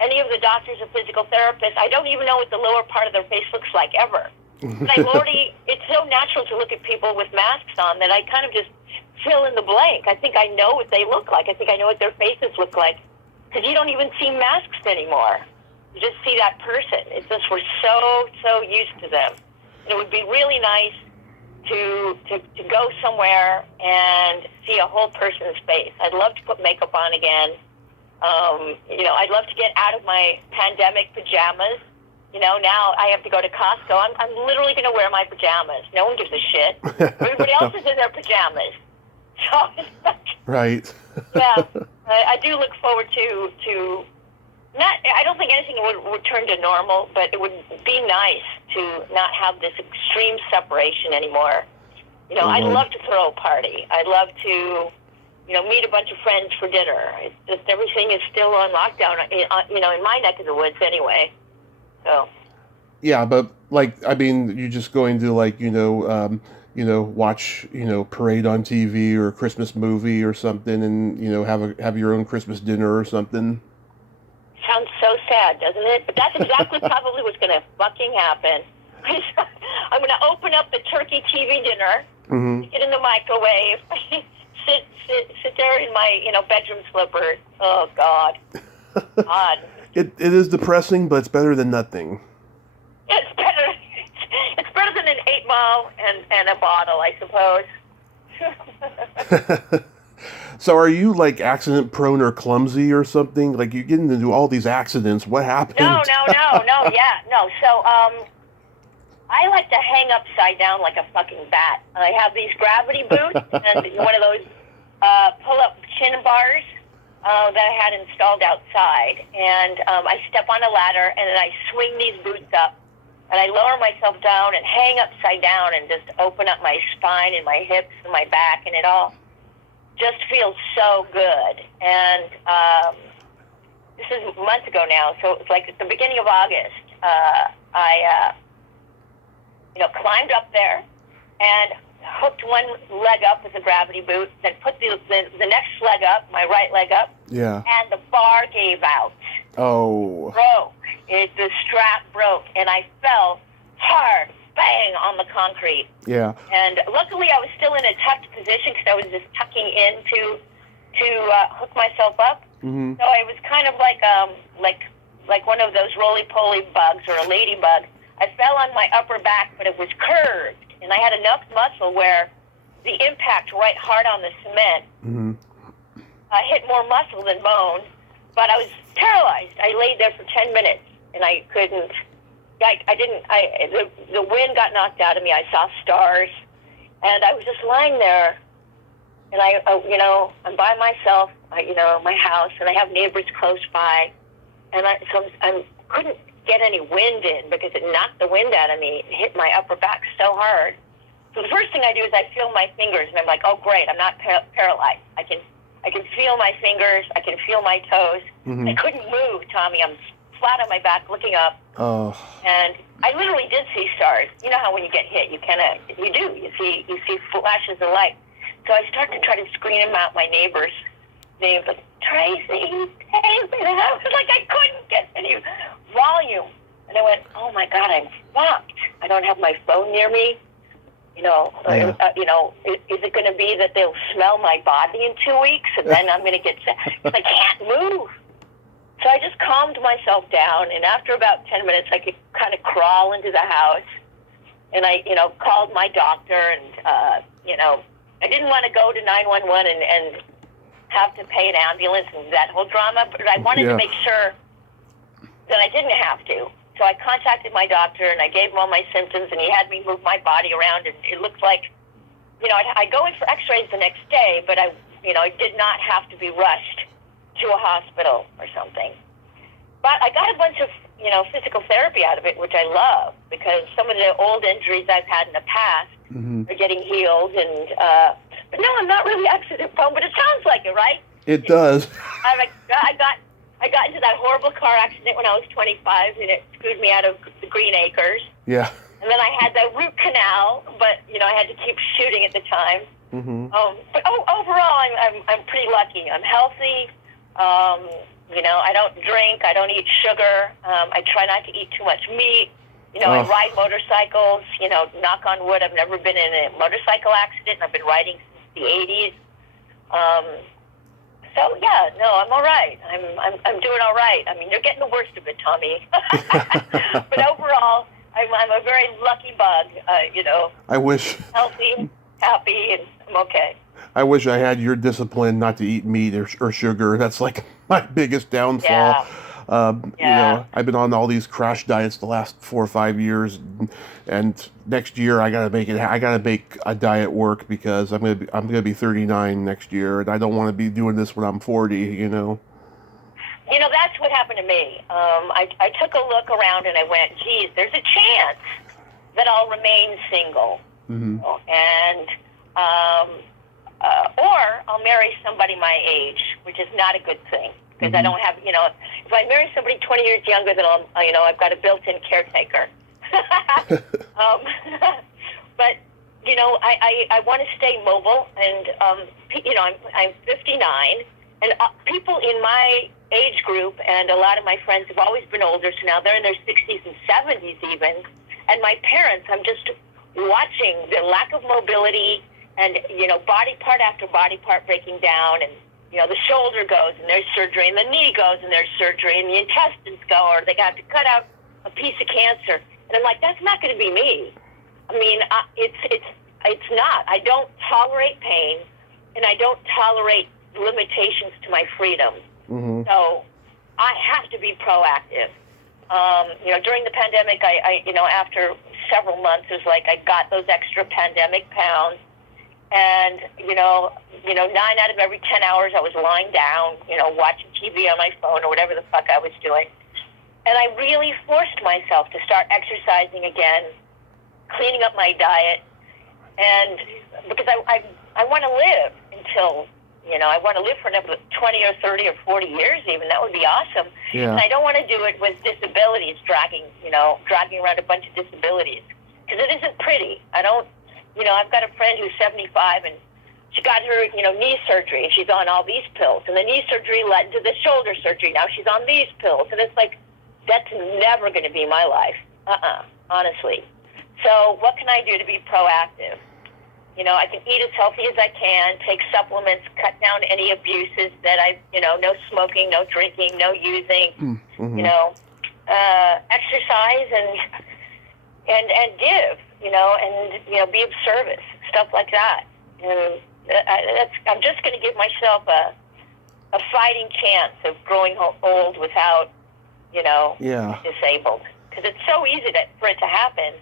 any of the doctors or physical therapists. I don't even know what the lower part of their face looks like ever. And it's so natural to look at people with masks on that I kind of just fill in the blank. I think I know what they look like. I think I know what their faces look like. Because you don't even see masks anymore. You just see that person. It's just we're so used to them. And it would be really nice to go somewhere and see a whole person's face. I'd love to put makeup on again. I'd love to get out of my pandemic pajamas. Now I have to go to Costco. I'm literally going to wear my pajamas. No one gives a shit. Everybody else is in their pajamas. So, right. Yeah, I do look forward to not. I don't think anything would return to normal, but it would be nice to not have this extreme separation anymore. I'd love to throw a party. I'd love to, meet a bunch of friends for dinner. It's just everything is still on lockdown. In my neck of the woods anyway. So. Yeah, but you're just going to watch, Parade on TV or a Christmas movie or something, and have your own Christmas dinner or something. Sounds so sad, doesn't it? But that's exactly probably what's going to fucking happen. I'm going to open up the turkey TV dinner, get in the microwave, sit there in my bedroom slippers. Oh God, God. It is depressing, but it's better than nothing. It's better. It's better than an 8-ball and a bottle, I suppose. So are you like accident prone or clumsy or something? Like you get into all these accidents. What happened? No. So I like to hang upside down like a fucking bat. I have these gravity boots and one of those pull-up chin bars that I had installed outside. And I step on a ladder and then I swing these boots up. And I lower myself down and hang upside down and just open up my spine and my hips and my back, and it all just feels so good. And this is months ago now, so it's like at the beginning of August. I climbed up there and hooked one leg up with a gravity boot, then put the next leg up, my right leg up, and the bar gave out. Oh. Broke. The strap broke, and I fell hard, bang, on the concrete. Yeah. And luckily, I was still in a tucked position because I was just tucking in to hook myself up. Mm-hmm. So I was kind of like one of those roly-poly bugs or a ladybug. I fell on my upper back, but it was curved, and I had enough muscle where the impact right hard on the cement hit more muscle than bone. But I was paralyzed. I laid there for 10 minutes, and I couldn't. The wind got knocked out of me. I saw stars, and I was just lying there. And I'm by myself. My house, and I have neighbors close by, and I couldn't get any wind in because it knocked the wind out of me. It hit my upper back so hard. So the first thing I do is I feel my fingers, and I'm like, oh great, I'm not paralyzed. I can feel my fingers. I can feel my toes. I couldn't move, Tommy. I'm flat on my back looking up. Oh. And I literally did see stars. You know how when you get hit, you see flashes of light. So I start to try to scream out my neighbor's names, like, Tracy, David. And I was like, I couldn't get any volume. And I went, oh my God, I'm fucked. I don't have my phone near me. Is it going to be that they'll smell my body in 2 weeks and then I'm going to get sick? I can't move. So I just calmed myself down, and after about 10 minutes, I could kind of crawl into the house, and I, called my doctor, and, I didn't want to go to 911 and have to pay an ambulance and that whole drama, but I wanted to make sure that I didn't have to. So I contacted my doctor, and I gave him all my symptoms, and he had me move my body around, and it looked like, I'd go in for x-rays the next day, but I did not have to be rushed to a hospital or something. But I got a bunch of, physical therapy out of it, which I love, because some of the old injuries I've had in the past are getting healed, and, but no, I'm not really accident prone, but it sounds like it, right? It does. I got into that horrible car accident when I was 25, and it screwed me out of the Green Acres. Yeah. And then I had the root canal, but I had to keep shooting at the time. But overall, I'm pretty lucky. I'm healthy. I don't drink. I don't eat sugar. I try not to eat too much meat. I ride motorcycles. Knock on wood, I've never been in a motorcycle accident. I've been riding since the 80s. So yeah, no, I'm all right. I'm doing all right. I mean, you're getting the worst of it, Tommy. But overall, I'm a very lucky bug. I wish. Healthy, happy, and I'm okay. I wish I had your discipline not to eat meat or sugar. That's like my biggest downfall. I've been on all these crash diets the last 4 or 5 years, and next year I gotta make a diet work because I'm gonna be 39 next year, and I don't want to be doing this when I'm 40. That's what happened to me. I took a look around and I went, geez, there's a chance that I'll remain single, and or I'll marry somebody my age, which is not a good thing. Because I don't have, if I marry somebody 20 years younger, then I've got a built-in caretaker. But, I want to stay mobile, and I'm 59, and people in my age group and a lot of my friends have always been older, so now they're in their 60s and 70s even. And my parents, I'm just watching the lack of mobility and, body part after body part breaking down, and, the shoulder goes and there's surgery, and the knee goes and there's surgery, and the intestines go, or they have to cut out a piece of cancer. And I'm like, that's not going to be me. I mean, it's not. I don't tolerate pain, and I don't tolerate limitations to my freedom. Mm-hmm. So I have to be proactive. During the pandemic, I after several months, it was like I got those extra pandemic pounds, and 9 out of every 10 hours I was lying down, watching TV on my phone or whatever the fuck I was doing. And I really forced myself to start exercising again, cleaning up my diet, and because I want to live until, I want to live for another 20 or 30 or 40 years even. That would be awesome. Yeah. And I don't want to do it with disabilities, dragging around a bunch of disabilities, because it isn't pretty. I've got a friend who's 75, and she got her, knee surgery, and she's on all these pills. And the knee surgery led to the shoulder surgery. Now she's on these pills. And it's like, that's never going to be my life. Honestly. So what can I do to be proactive? I can eat as healthy as I can, take supplements, cut down any abuses that no smoking, no drinking, no using, Mm-hmm. Exercise and give, and be of service, stuff like that. And I'm just going to give myself a fighting chance of growing old without, disabled. Because it's so easy for it to happen.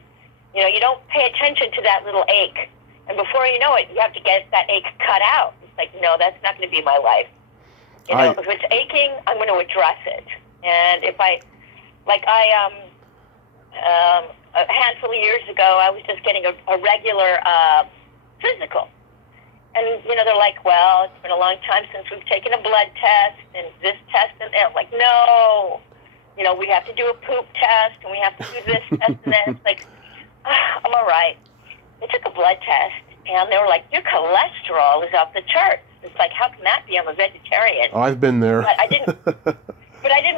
You don't pay attention to that little ache. And before you know it, you have to get that ache cut out. It's like, no, that's not going to be my life. If it's aching, I'm going to address it. And if a handful of years ago, I was just getting a regular physical. And, they're like, well, it's been a long time since we've taken a blood test and this test. And I'm like, no, we have to do a poop test and we have to do this test and that. It's like, I'm all right. They took a blood test, and they were like, your cholesterol is off the charts. It's like, how can that be? I'm a vegetarian. Oh, I've been there. But I didn't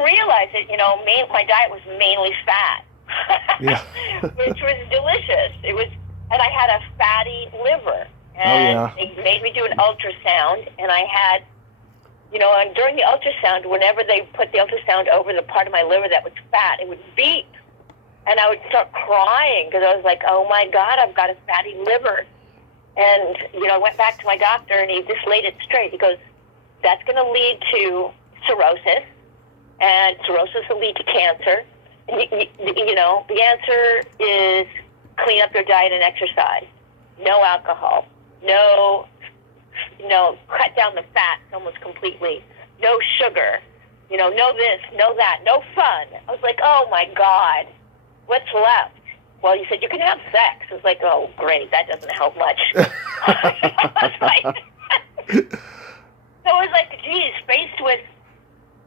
realize it. My diet was mainly fat, Yeah. which was delicious. And I had a fatty liver. And they made me do an ultrasound, and I had, and during the ultrasound, whenever they put the ultrasound over the part of my liver that was fat, it would beep. And I would start crying because I was like, oh, my God, I've got a fatty liver. And, I went back to my doctor, and he just laid it straight. He goes, that's going to lead to cirrhosis, and cirrhosis will lead to cancer. And, the answer is clean up your diet and exercise. No alcohol. No, cut down the fats almost completely. No sugar. No this, no that. No fun. I was like, oh, my God. What's left? Well, you said you can have sex. I was like, oh, great, that doesn't help much. So it was like, geez, faced with,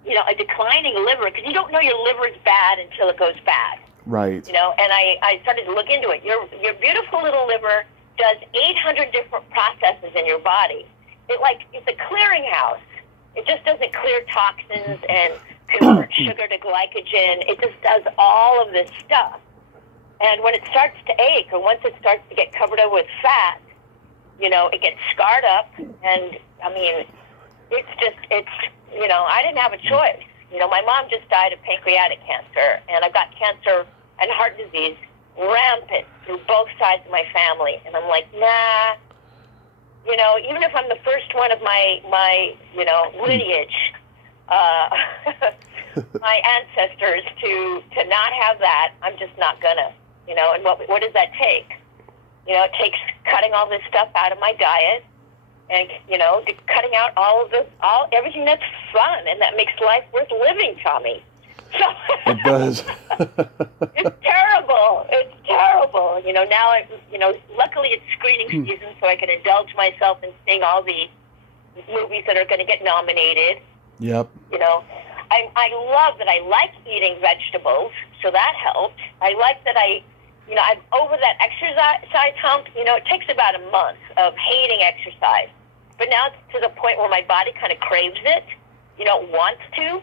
a declining liver, because you don't know your liver is bad until it goes bad. Right. And I started to look into it. Your beautiful little liver does 800 different processes in your body. It's a clearinghouse. It just doesn't clear toxins and convert sugar to glycogen. It just does all of this stuff. And when it starts to ache, or once it starts to get covered up with fat, it gets scarred up. And, I didn't have a choice. My mom just died of pancreatic cancer, and I've got cancer and heart disease rampant through both sides of my family. And I'm like, nah, even if I'm the first one of my lineage, my ancestors to not have that, I'm just not gonna, and what does that take? It takes cutting all this stuff out of my diet and, cutting out everything that's fun and that makes life worth living, Tommy. So it does. It's terrible. It's terrible. Now luckily it's screening season, so I can indulge myself in seeing all the movies that are going to get nominated. Yep. I love that I like eating vegetables, so that helped. I like that I I'm over that exercise hump. It takes about a month of hating exercise. But now it's to the point where my body kind of craves it, wants to.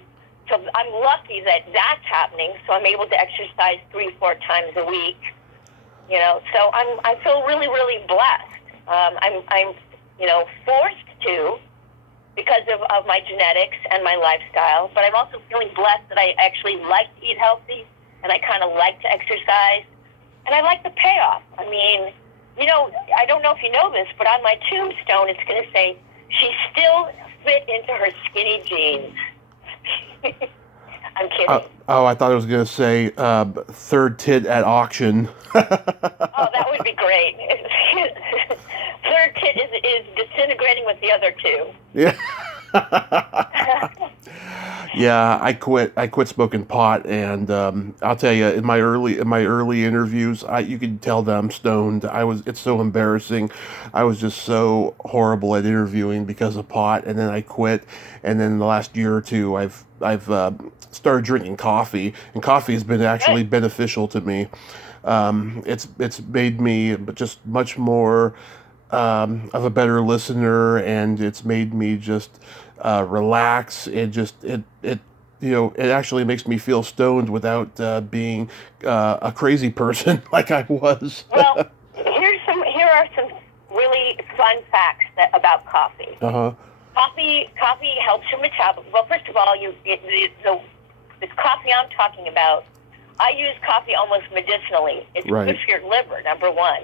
So I'm lucky that that's happening. So I'm able to exercise 3-4 times a week. So I feel really, really blessed. I'm forced to because of my genetics and my lifestyle. But I'm also feeling blessed that I actually like to eat healthy and I kind of like to exercise. And I like the payoff. I mean, I don't know if you know this, but on my tombstone, it's going to say, she still fit into her skinny jeans. I'm kidding. I thought it was going to say, third tit at auction. Oh, that would be great. Third tit is disintegrating with the other two. Yeah. Yeah, I quit smoking pot, and I'll tell you, in my early interviews, you could tell that I'm stoned. It's so embarrassing. I was just so horrible at interviewing because of pot, and then I quit. And then in the last year or two, I've started drinking coffee, and coffee has been actually beneficial to me. It's made me just much more of a better listener, and it's made me just relax. It actually makes me feel stoned without being a crazy person like I was. Well, here are some really fun facts about coffee. Coffee helps your metabolism. Well, first of all, this coffee I'm talking about, I use coffee almost medicinally. It's good for your liver, number one.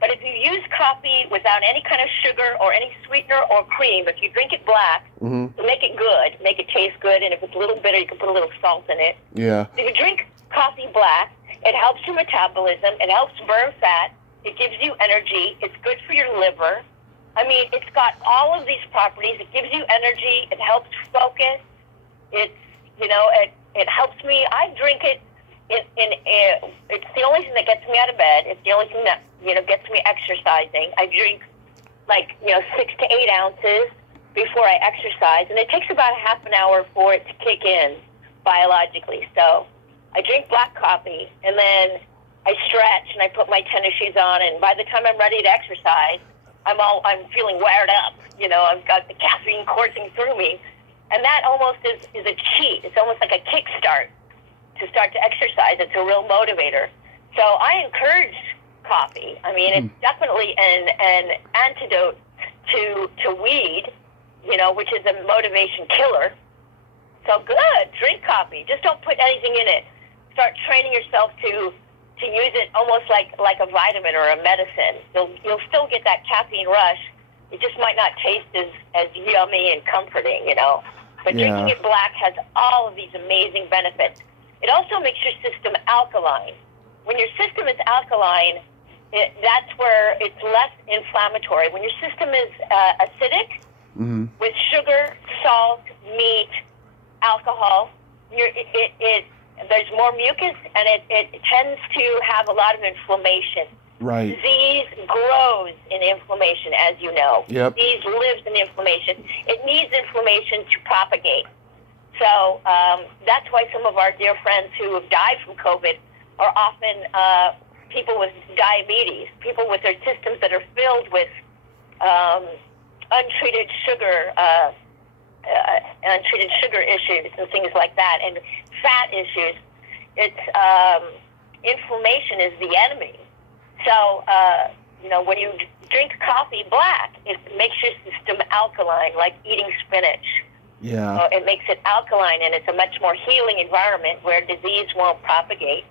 But if you use coffee without any kind of sugar or any sweetener or cream, if you drink it black, make it good, make it taste good, and if it's a little bitter, you can put a little salt in it. Yeah. If you drink coffee black, it helps your metabolism, it helps burn fat, it gives you energy, it's good for your liver. I mean, it's got all of these properties. It gives you energy, it helps focus, it helps me. I drink it. It's the only thing that gets me out of bed. It's the only thing that gets me exercising. I drink 6 to 8 ounces before I exercise, and it takes about a half an hour for it to kick in biologically. So I drink black coffee, and then I stretch and I put my tennis shoes on, and by the time I'm ready to exercise, I'm feeling wired up. I've got the caffeine coursing through me, and that almost is a cheat. It's almost like a kickstart to start to exercise. It's a real motivator. So I encourage coffee. I mean, it's definitely an antidote to weed, which is a motivation killer. So good, drink coffee. Just don't put anything in it. Start training yourself to use it almost like a vitamin or a medicine. You'll still get that caffeine rush. It just might not taste as yummy and comforting, But drinking it black has all of these amazing benefits. It also makes your system alkaline. When your system is alkaline, that's where it's less inflammatory. When your system is acidic, with sugar, salt, meat, alcohol, there's more mucus, and it tends to have a lot of inflammation. Right. Disease grows in inflammation, as you know. Yep. Disease lives in inflammation. It needs inflammation to propagate. So that's why some of our dear friends who have died from COVID are often people with diabetes, people with their systems that are filled with untreated sugar issues and things like that, and fat issues. It's inflammation is the enemy. So when you drink coffee black, it makes your system alkaline, like eating spinach. Yeah. So it makes it alkaline, and it's a much more healing environment where disease won't propagate.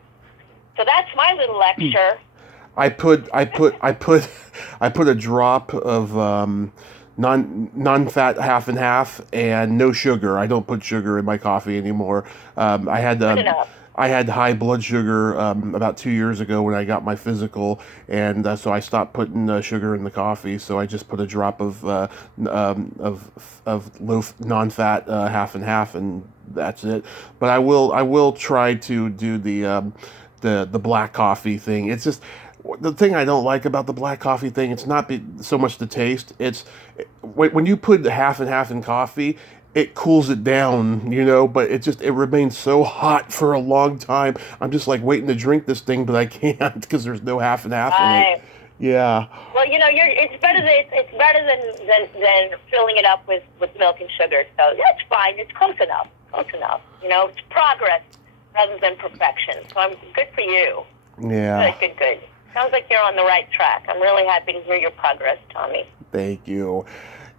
So that's my little lecture. I put a drop of non-fat half and half and no sugar. I don't put sugar in my coffee anymore. I had high blood sugar about 2 years ago when I got my physical, and so I stopped putting sugar in the coffee. So I just put a drop of low non-fat half and half, and that's it. But I will try to do the black coffee thing. It's just the thing I don't like about the black coffee thing. It's not so much the taste. It's when you put half and half in coffee, it cools it down, but it remains so hot for a long time. I'm just like waiting to drink this thing, but I can't because there's no half and half in it. I Yeah. Well, it's better than filling it up with milk and sugar. So that's fine. It's close enough. Close enough. It's progress rather than perfection. So I'm good for you. Yeah. Good. Sounds like you're on the right track. I'm really happy to hear your progress, Tommy. Thank you.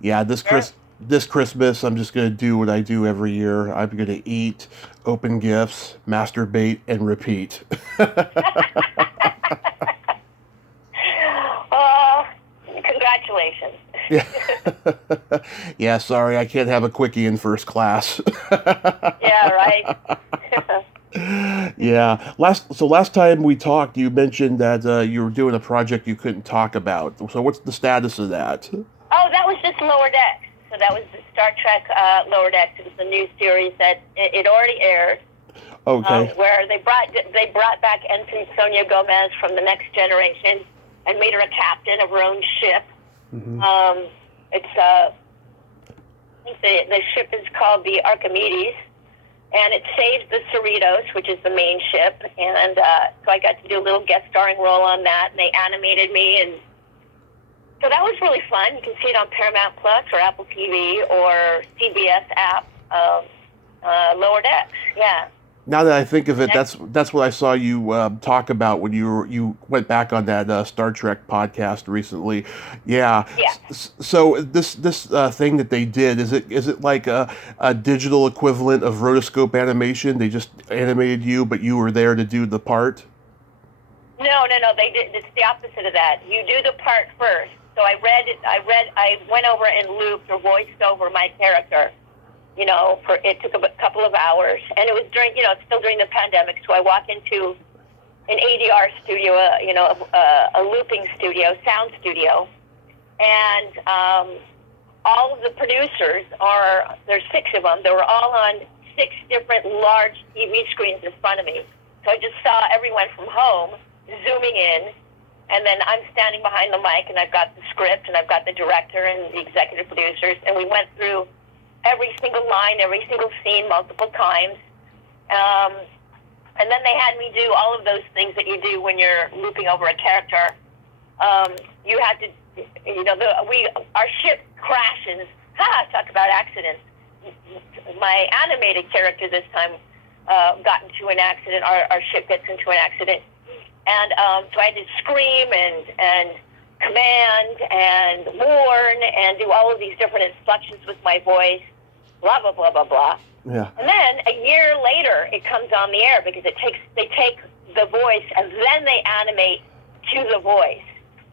Yeah, Sure. this Christmas, I'm just going to do what I do every year. I'm going to eat, open gifts, masturbate, and repeat. Congratulations. Yeah. Yeah, sorry, I can't have a quickie in first class. Yeah, right. Yeah. Last time we talked, you mentioned that you were doing a project you couldn't talk about. So what's the status of that? Oh, that was just Lower Decks. So that was the Star Trek Lower Decks. It was a new series that it already aired. Okay. Where they brought back Ensign Sonia Gomez from the Next Generation and made her a captain of her own ship. Mm-hmm. I think the ship is called the Archimedes, and it saves the Cerritos, which is the main ship. And so I got to do a little guest starring role on that, and they animated me, and so that was really fun. You can see it on Paramount Plus or Apple TV or CBS app. Lower Decks, yeah. Now that I think of it, that's what I saw you talk about when you went back on that Star Trek podcast recently. Yeah. Yeah. So this thing that they did, is it like a digital equivalent of rotoscope animation? They just animated you, but you were there to do the part? No. They did. It's the opposite of that. You do the part first. So I went over and looped or voiced over my character. It took a couple of hours, and it was still during the pandemic. So I walk into an ADR studio, a looping studio, sound studio, and all of the producers there's 6 of them. They were all on 6 different large TV screens in front of me. So I just saw everyone from home zooming in, and then I'm standing behind the mic, and I've got the script, and I've got the director and the executive producers, and we went through every single line, every single scene multiple times. And then they had me do all of those things that you do when you're looping over a character. You had to, our ship crashes. Talk about accidents. My animated character this time got into an accident. Our ship gets into an accident. And so I had to scream and command and warn and do all of these different inflections with my voice, blah, blah, blah, blah, blah. Yeah. And then a year later, it comes on the air because they take the voice and then they animate to the voice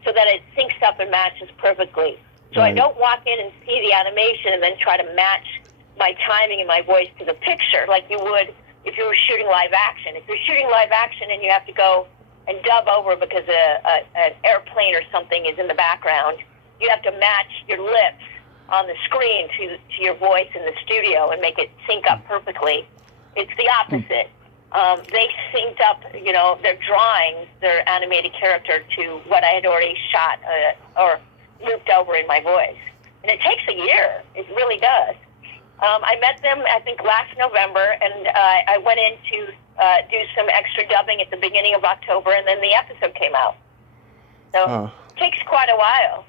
so that it syncs up and matches perfectly. So Right. I don't walk in and see the animation and then try to match my timing and my voice to the picture like you would if you were shooting live action. If you're shooting live action and you have to go and dub over because an airplane or something is in the background, you have to match your lips on the screen to your voice in the studio and make it sync up perfectly. It's the opposite. They synced up, their drawings, their animated character to what I had already shot or looped over in my voice. And it takes a year. It really does. I met them, I think, last November, and I went in to do some extra dubbing at the beginning of October, and then the episode came out. So it takes quite a while.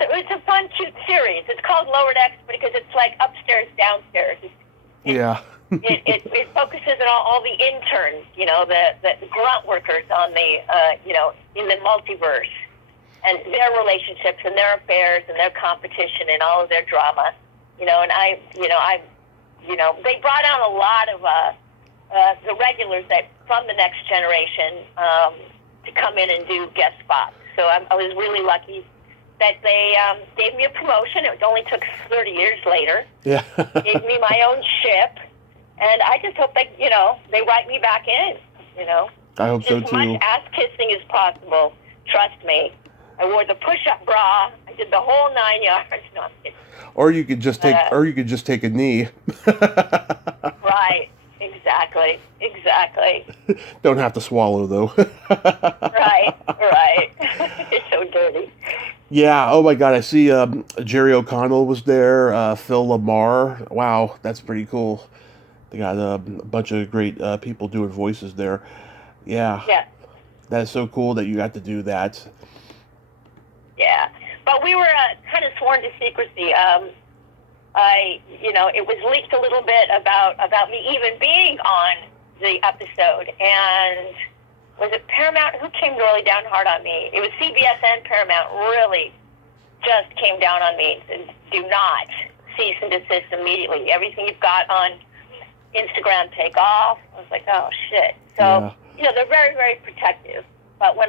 It's a fun, cute series. It's called Lower Decks because it's like upstairs, downstairs. Yeah. It focuses on all the interns, the grunt workers on in the multiverse, and their relationships and their affairs and their competition and all of their drama. And they brought out a lot of the regulars from the Next Generation to come in and do guest spots. So I was really lucky that they gave me a promotion. It only took 30 years later. Yeah. Gave me my own ship, and I just hope that they write me back in. I hope so as too. much ass kissing as possible. Trust me. I wore the push-up bra. I did the whole 9 yards. No, I'm kidding. Or you could just take a knee. Right. Exactly. Don't have to swallow though. Right. It's so dirty. Yeah. Oh my God. I see. Jerry O'Connell was there. Phil Lamar. Wow, that's pretty cool. They got a bunch of great people doing voices there. Yeah, Yeah, that's so cool that you got to do that. yeah. But we were kind of sworn to secrecy. It was leaked a little bit about me even being on the episode, and was it Paramount who came really down hard on me? It was CBS and Paramount really just came down on me. And do not cease and desist immediately. Everything you've got on Instagram, take off. I was like, oh shit. So Yeah. they're very, very protective. But when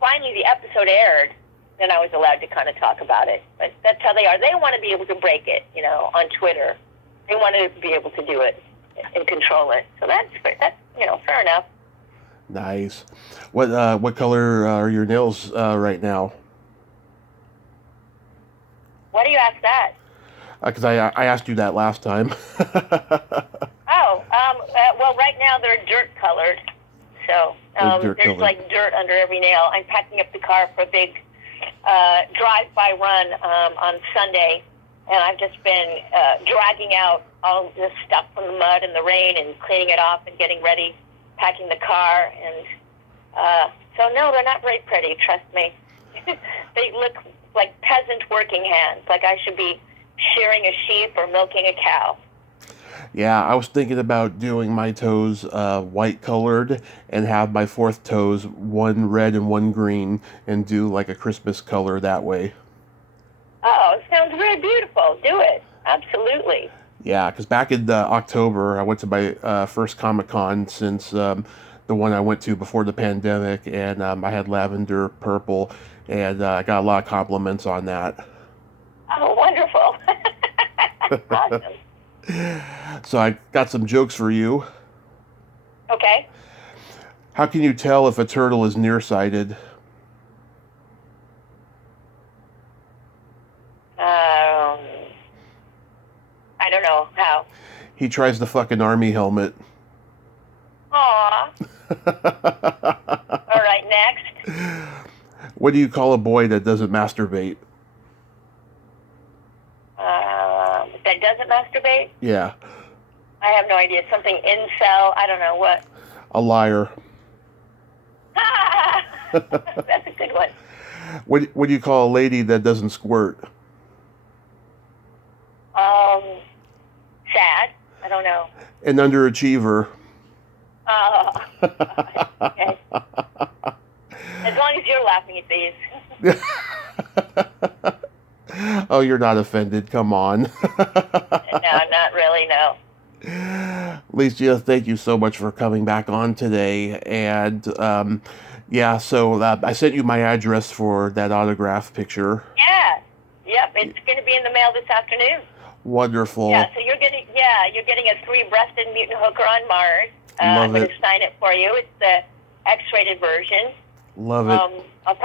finally the episode aired, then I was allowed to kind of talk about it. But that's how they are. They want to be able to break it, on Twitter. They want to be able to do it and control it. So that's fair enough. Nice. What color are your nails right now? Why do you ask that? Because I asked you that last time. Well, right now they're dirt colored. So there's like dirt under every nail. I'm packing up the car for a big drive-by run on Sunday, and I've just been dragging out all this stuff from the mud and the rain and cleaning it off and getting ready, packing the car. And so, no, they're not very pretty, trust me. They look like peasant working hands, like I should be shearing a sheep or milking a cow. Yeah, I was thinking about doing my toes white colored and have my fourth toes one red and one green and do like a Christmas color that way. Oh, it sounds very beautiful. Do it. Absolutely. Yeah, because back in October, I went to my first Comic-Con since the one I went to before the pandemic, and I had lavender purple, and I got a lot of compliments on that. Oh, wonderful. Awesome. So I got some jokes for you. Okay. How can you tell if a turtle is nearsighted? I don't know how. He tries to fuck an army helmet. Aw. All right, next. What do you call a boy that doesn't masturbate? That doesn't masturbate? Yeah. I have no idea. Something incel. I don't know what. A liar. That's a good one. What do you call a lady that doesn't squirt? Sad. I don't know. An underachiever. Oh. Okay. As long as you're laughing at these. Oh, you're not offended. Come on. No, not really, no. Lycia, thank you so much for coming back on today. And so I sent you my address for that autograph picture. Yeah. Yep, it's going to be in the mail this afternoon. Wonderful. Yeah, so you're getting a 3-breasted mutant hooker on Mars. I'm going to sign it for you. It's the X-rated version. Love it. I'll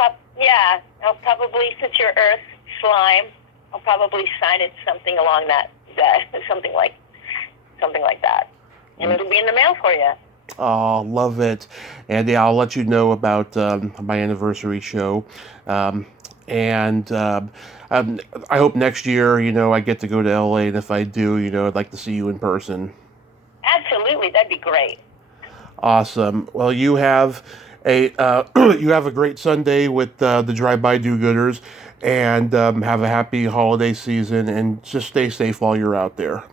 probably, since you're Earth slime, I'll probably sign it something along that something like that, and it'll be in the mail for you. Oh, love it. And yeah, I'll let you know about my anniversary show. I hope next year, I get to go to LA, and if I do, I'd like to see you in person. Absolutely, that'd be great. Awesome. Well, you have a great Sunday with the Drive-By Do-Gooders, and have a happy holiday season, and just stay safe while you're out there.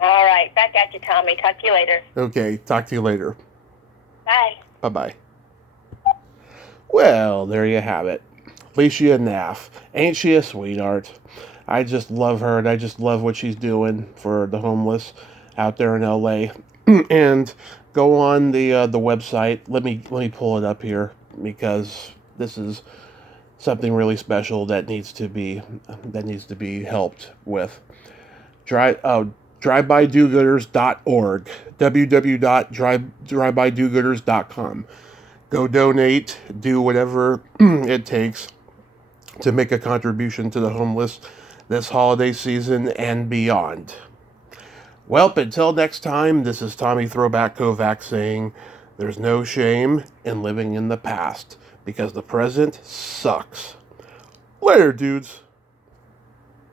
All right, back at you, Tommy. Talk to you later. Okay, talk to you later. Bye. Bye-bye. Well, there you have it. Lycia Naff. Ain't she a sweetheart? I just love her, and I just love what she's doing for the homeless out there in LA. And go on the website. Let me pull it up here, because this is something really special that needs to be helped with. DriveByDoGooders.org. www.drivebydogooders.com. Go donate. Do whatever it takes to make a contribution to the homeless this holiday season and beyond. Well, until next time, this is Tommy Throwback Kovac saying, there's no shame in living in the past, because the present sucks. Later, dudes.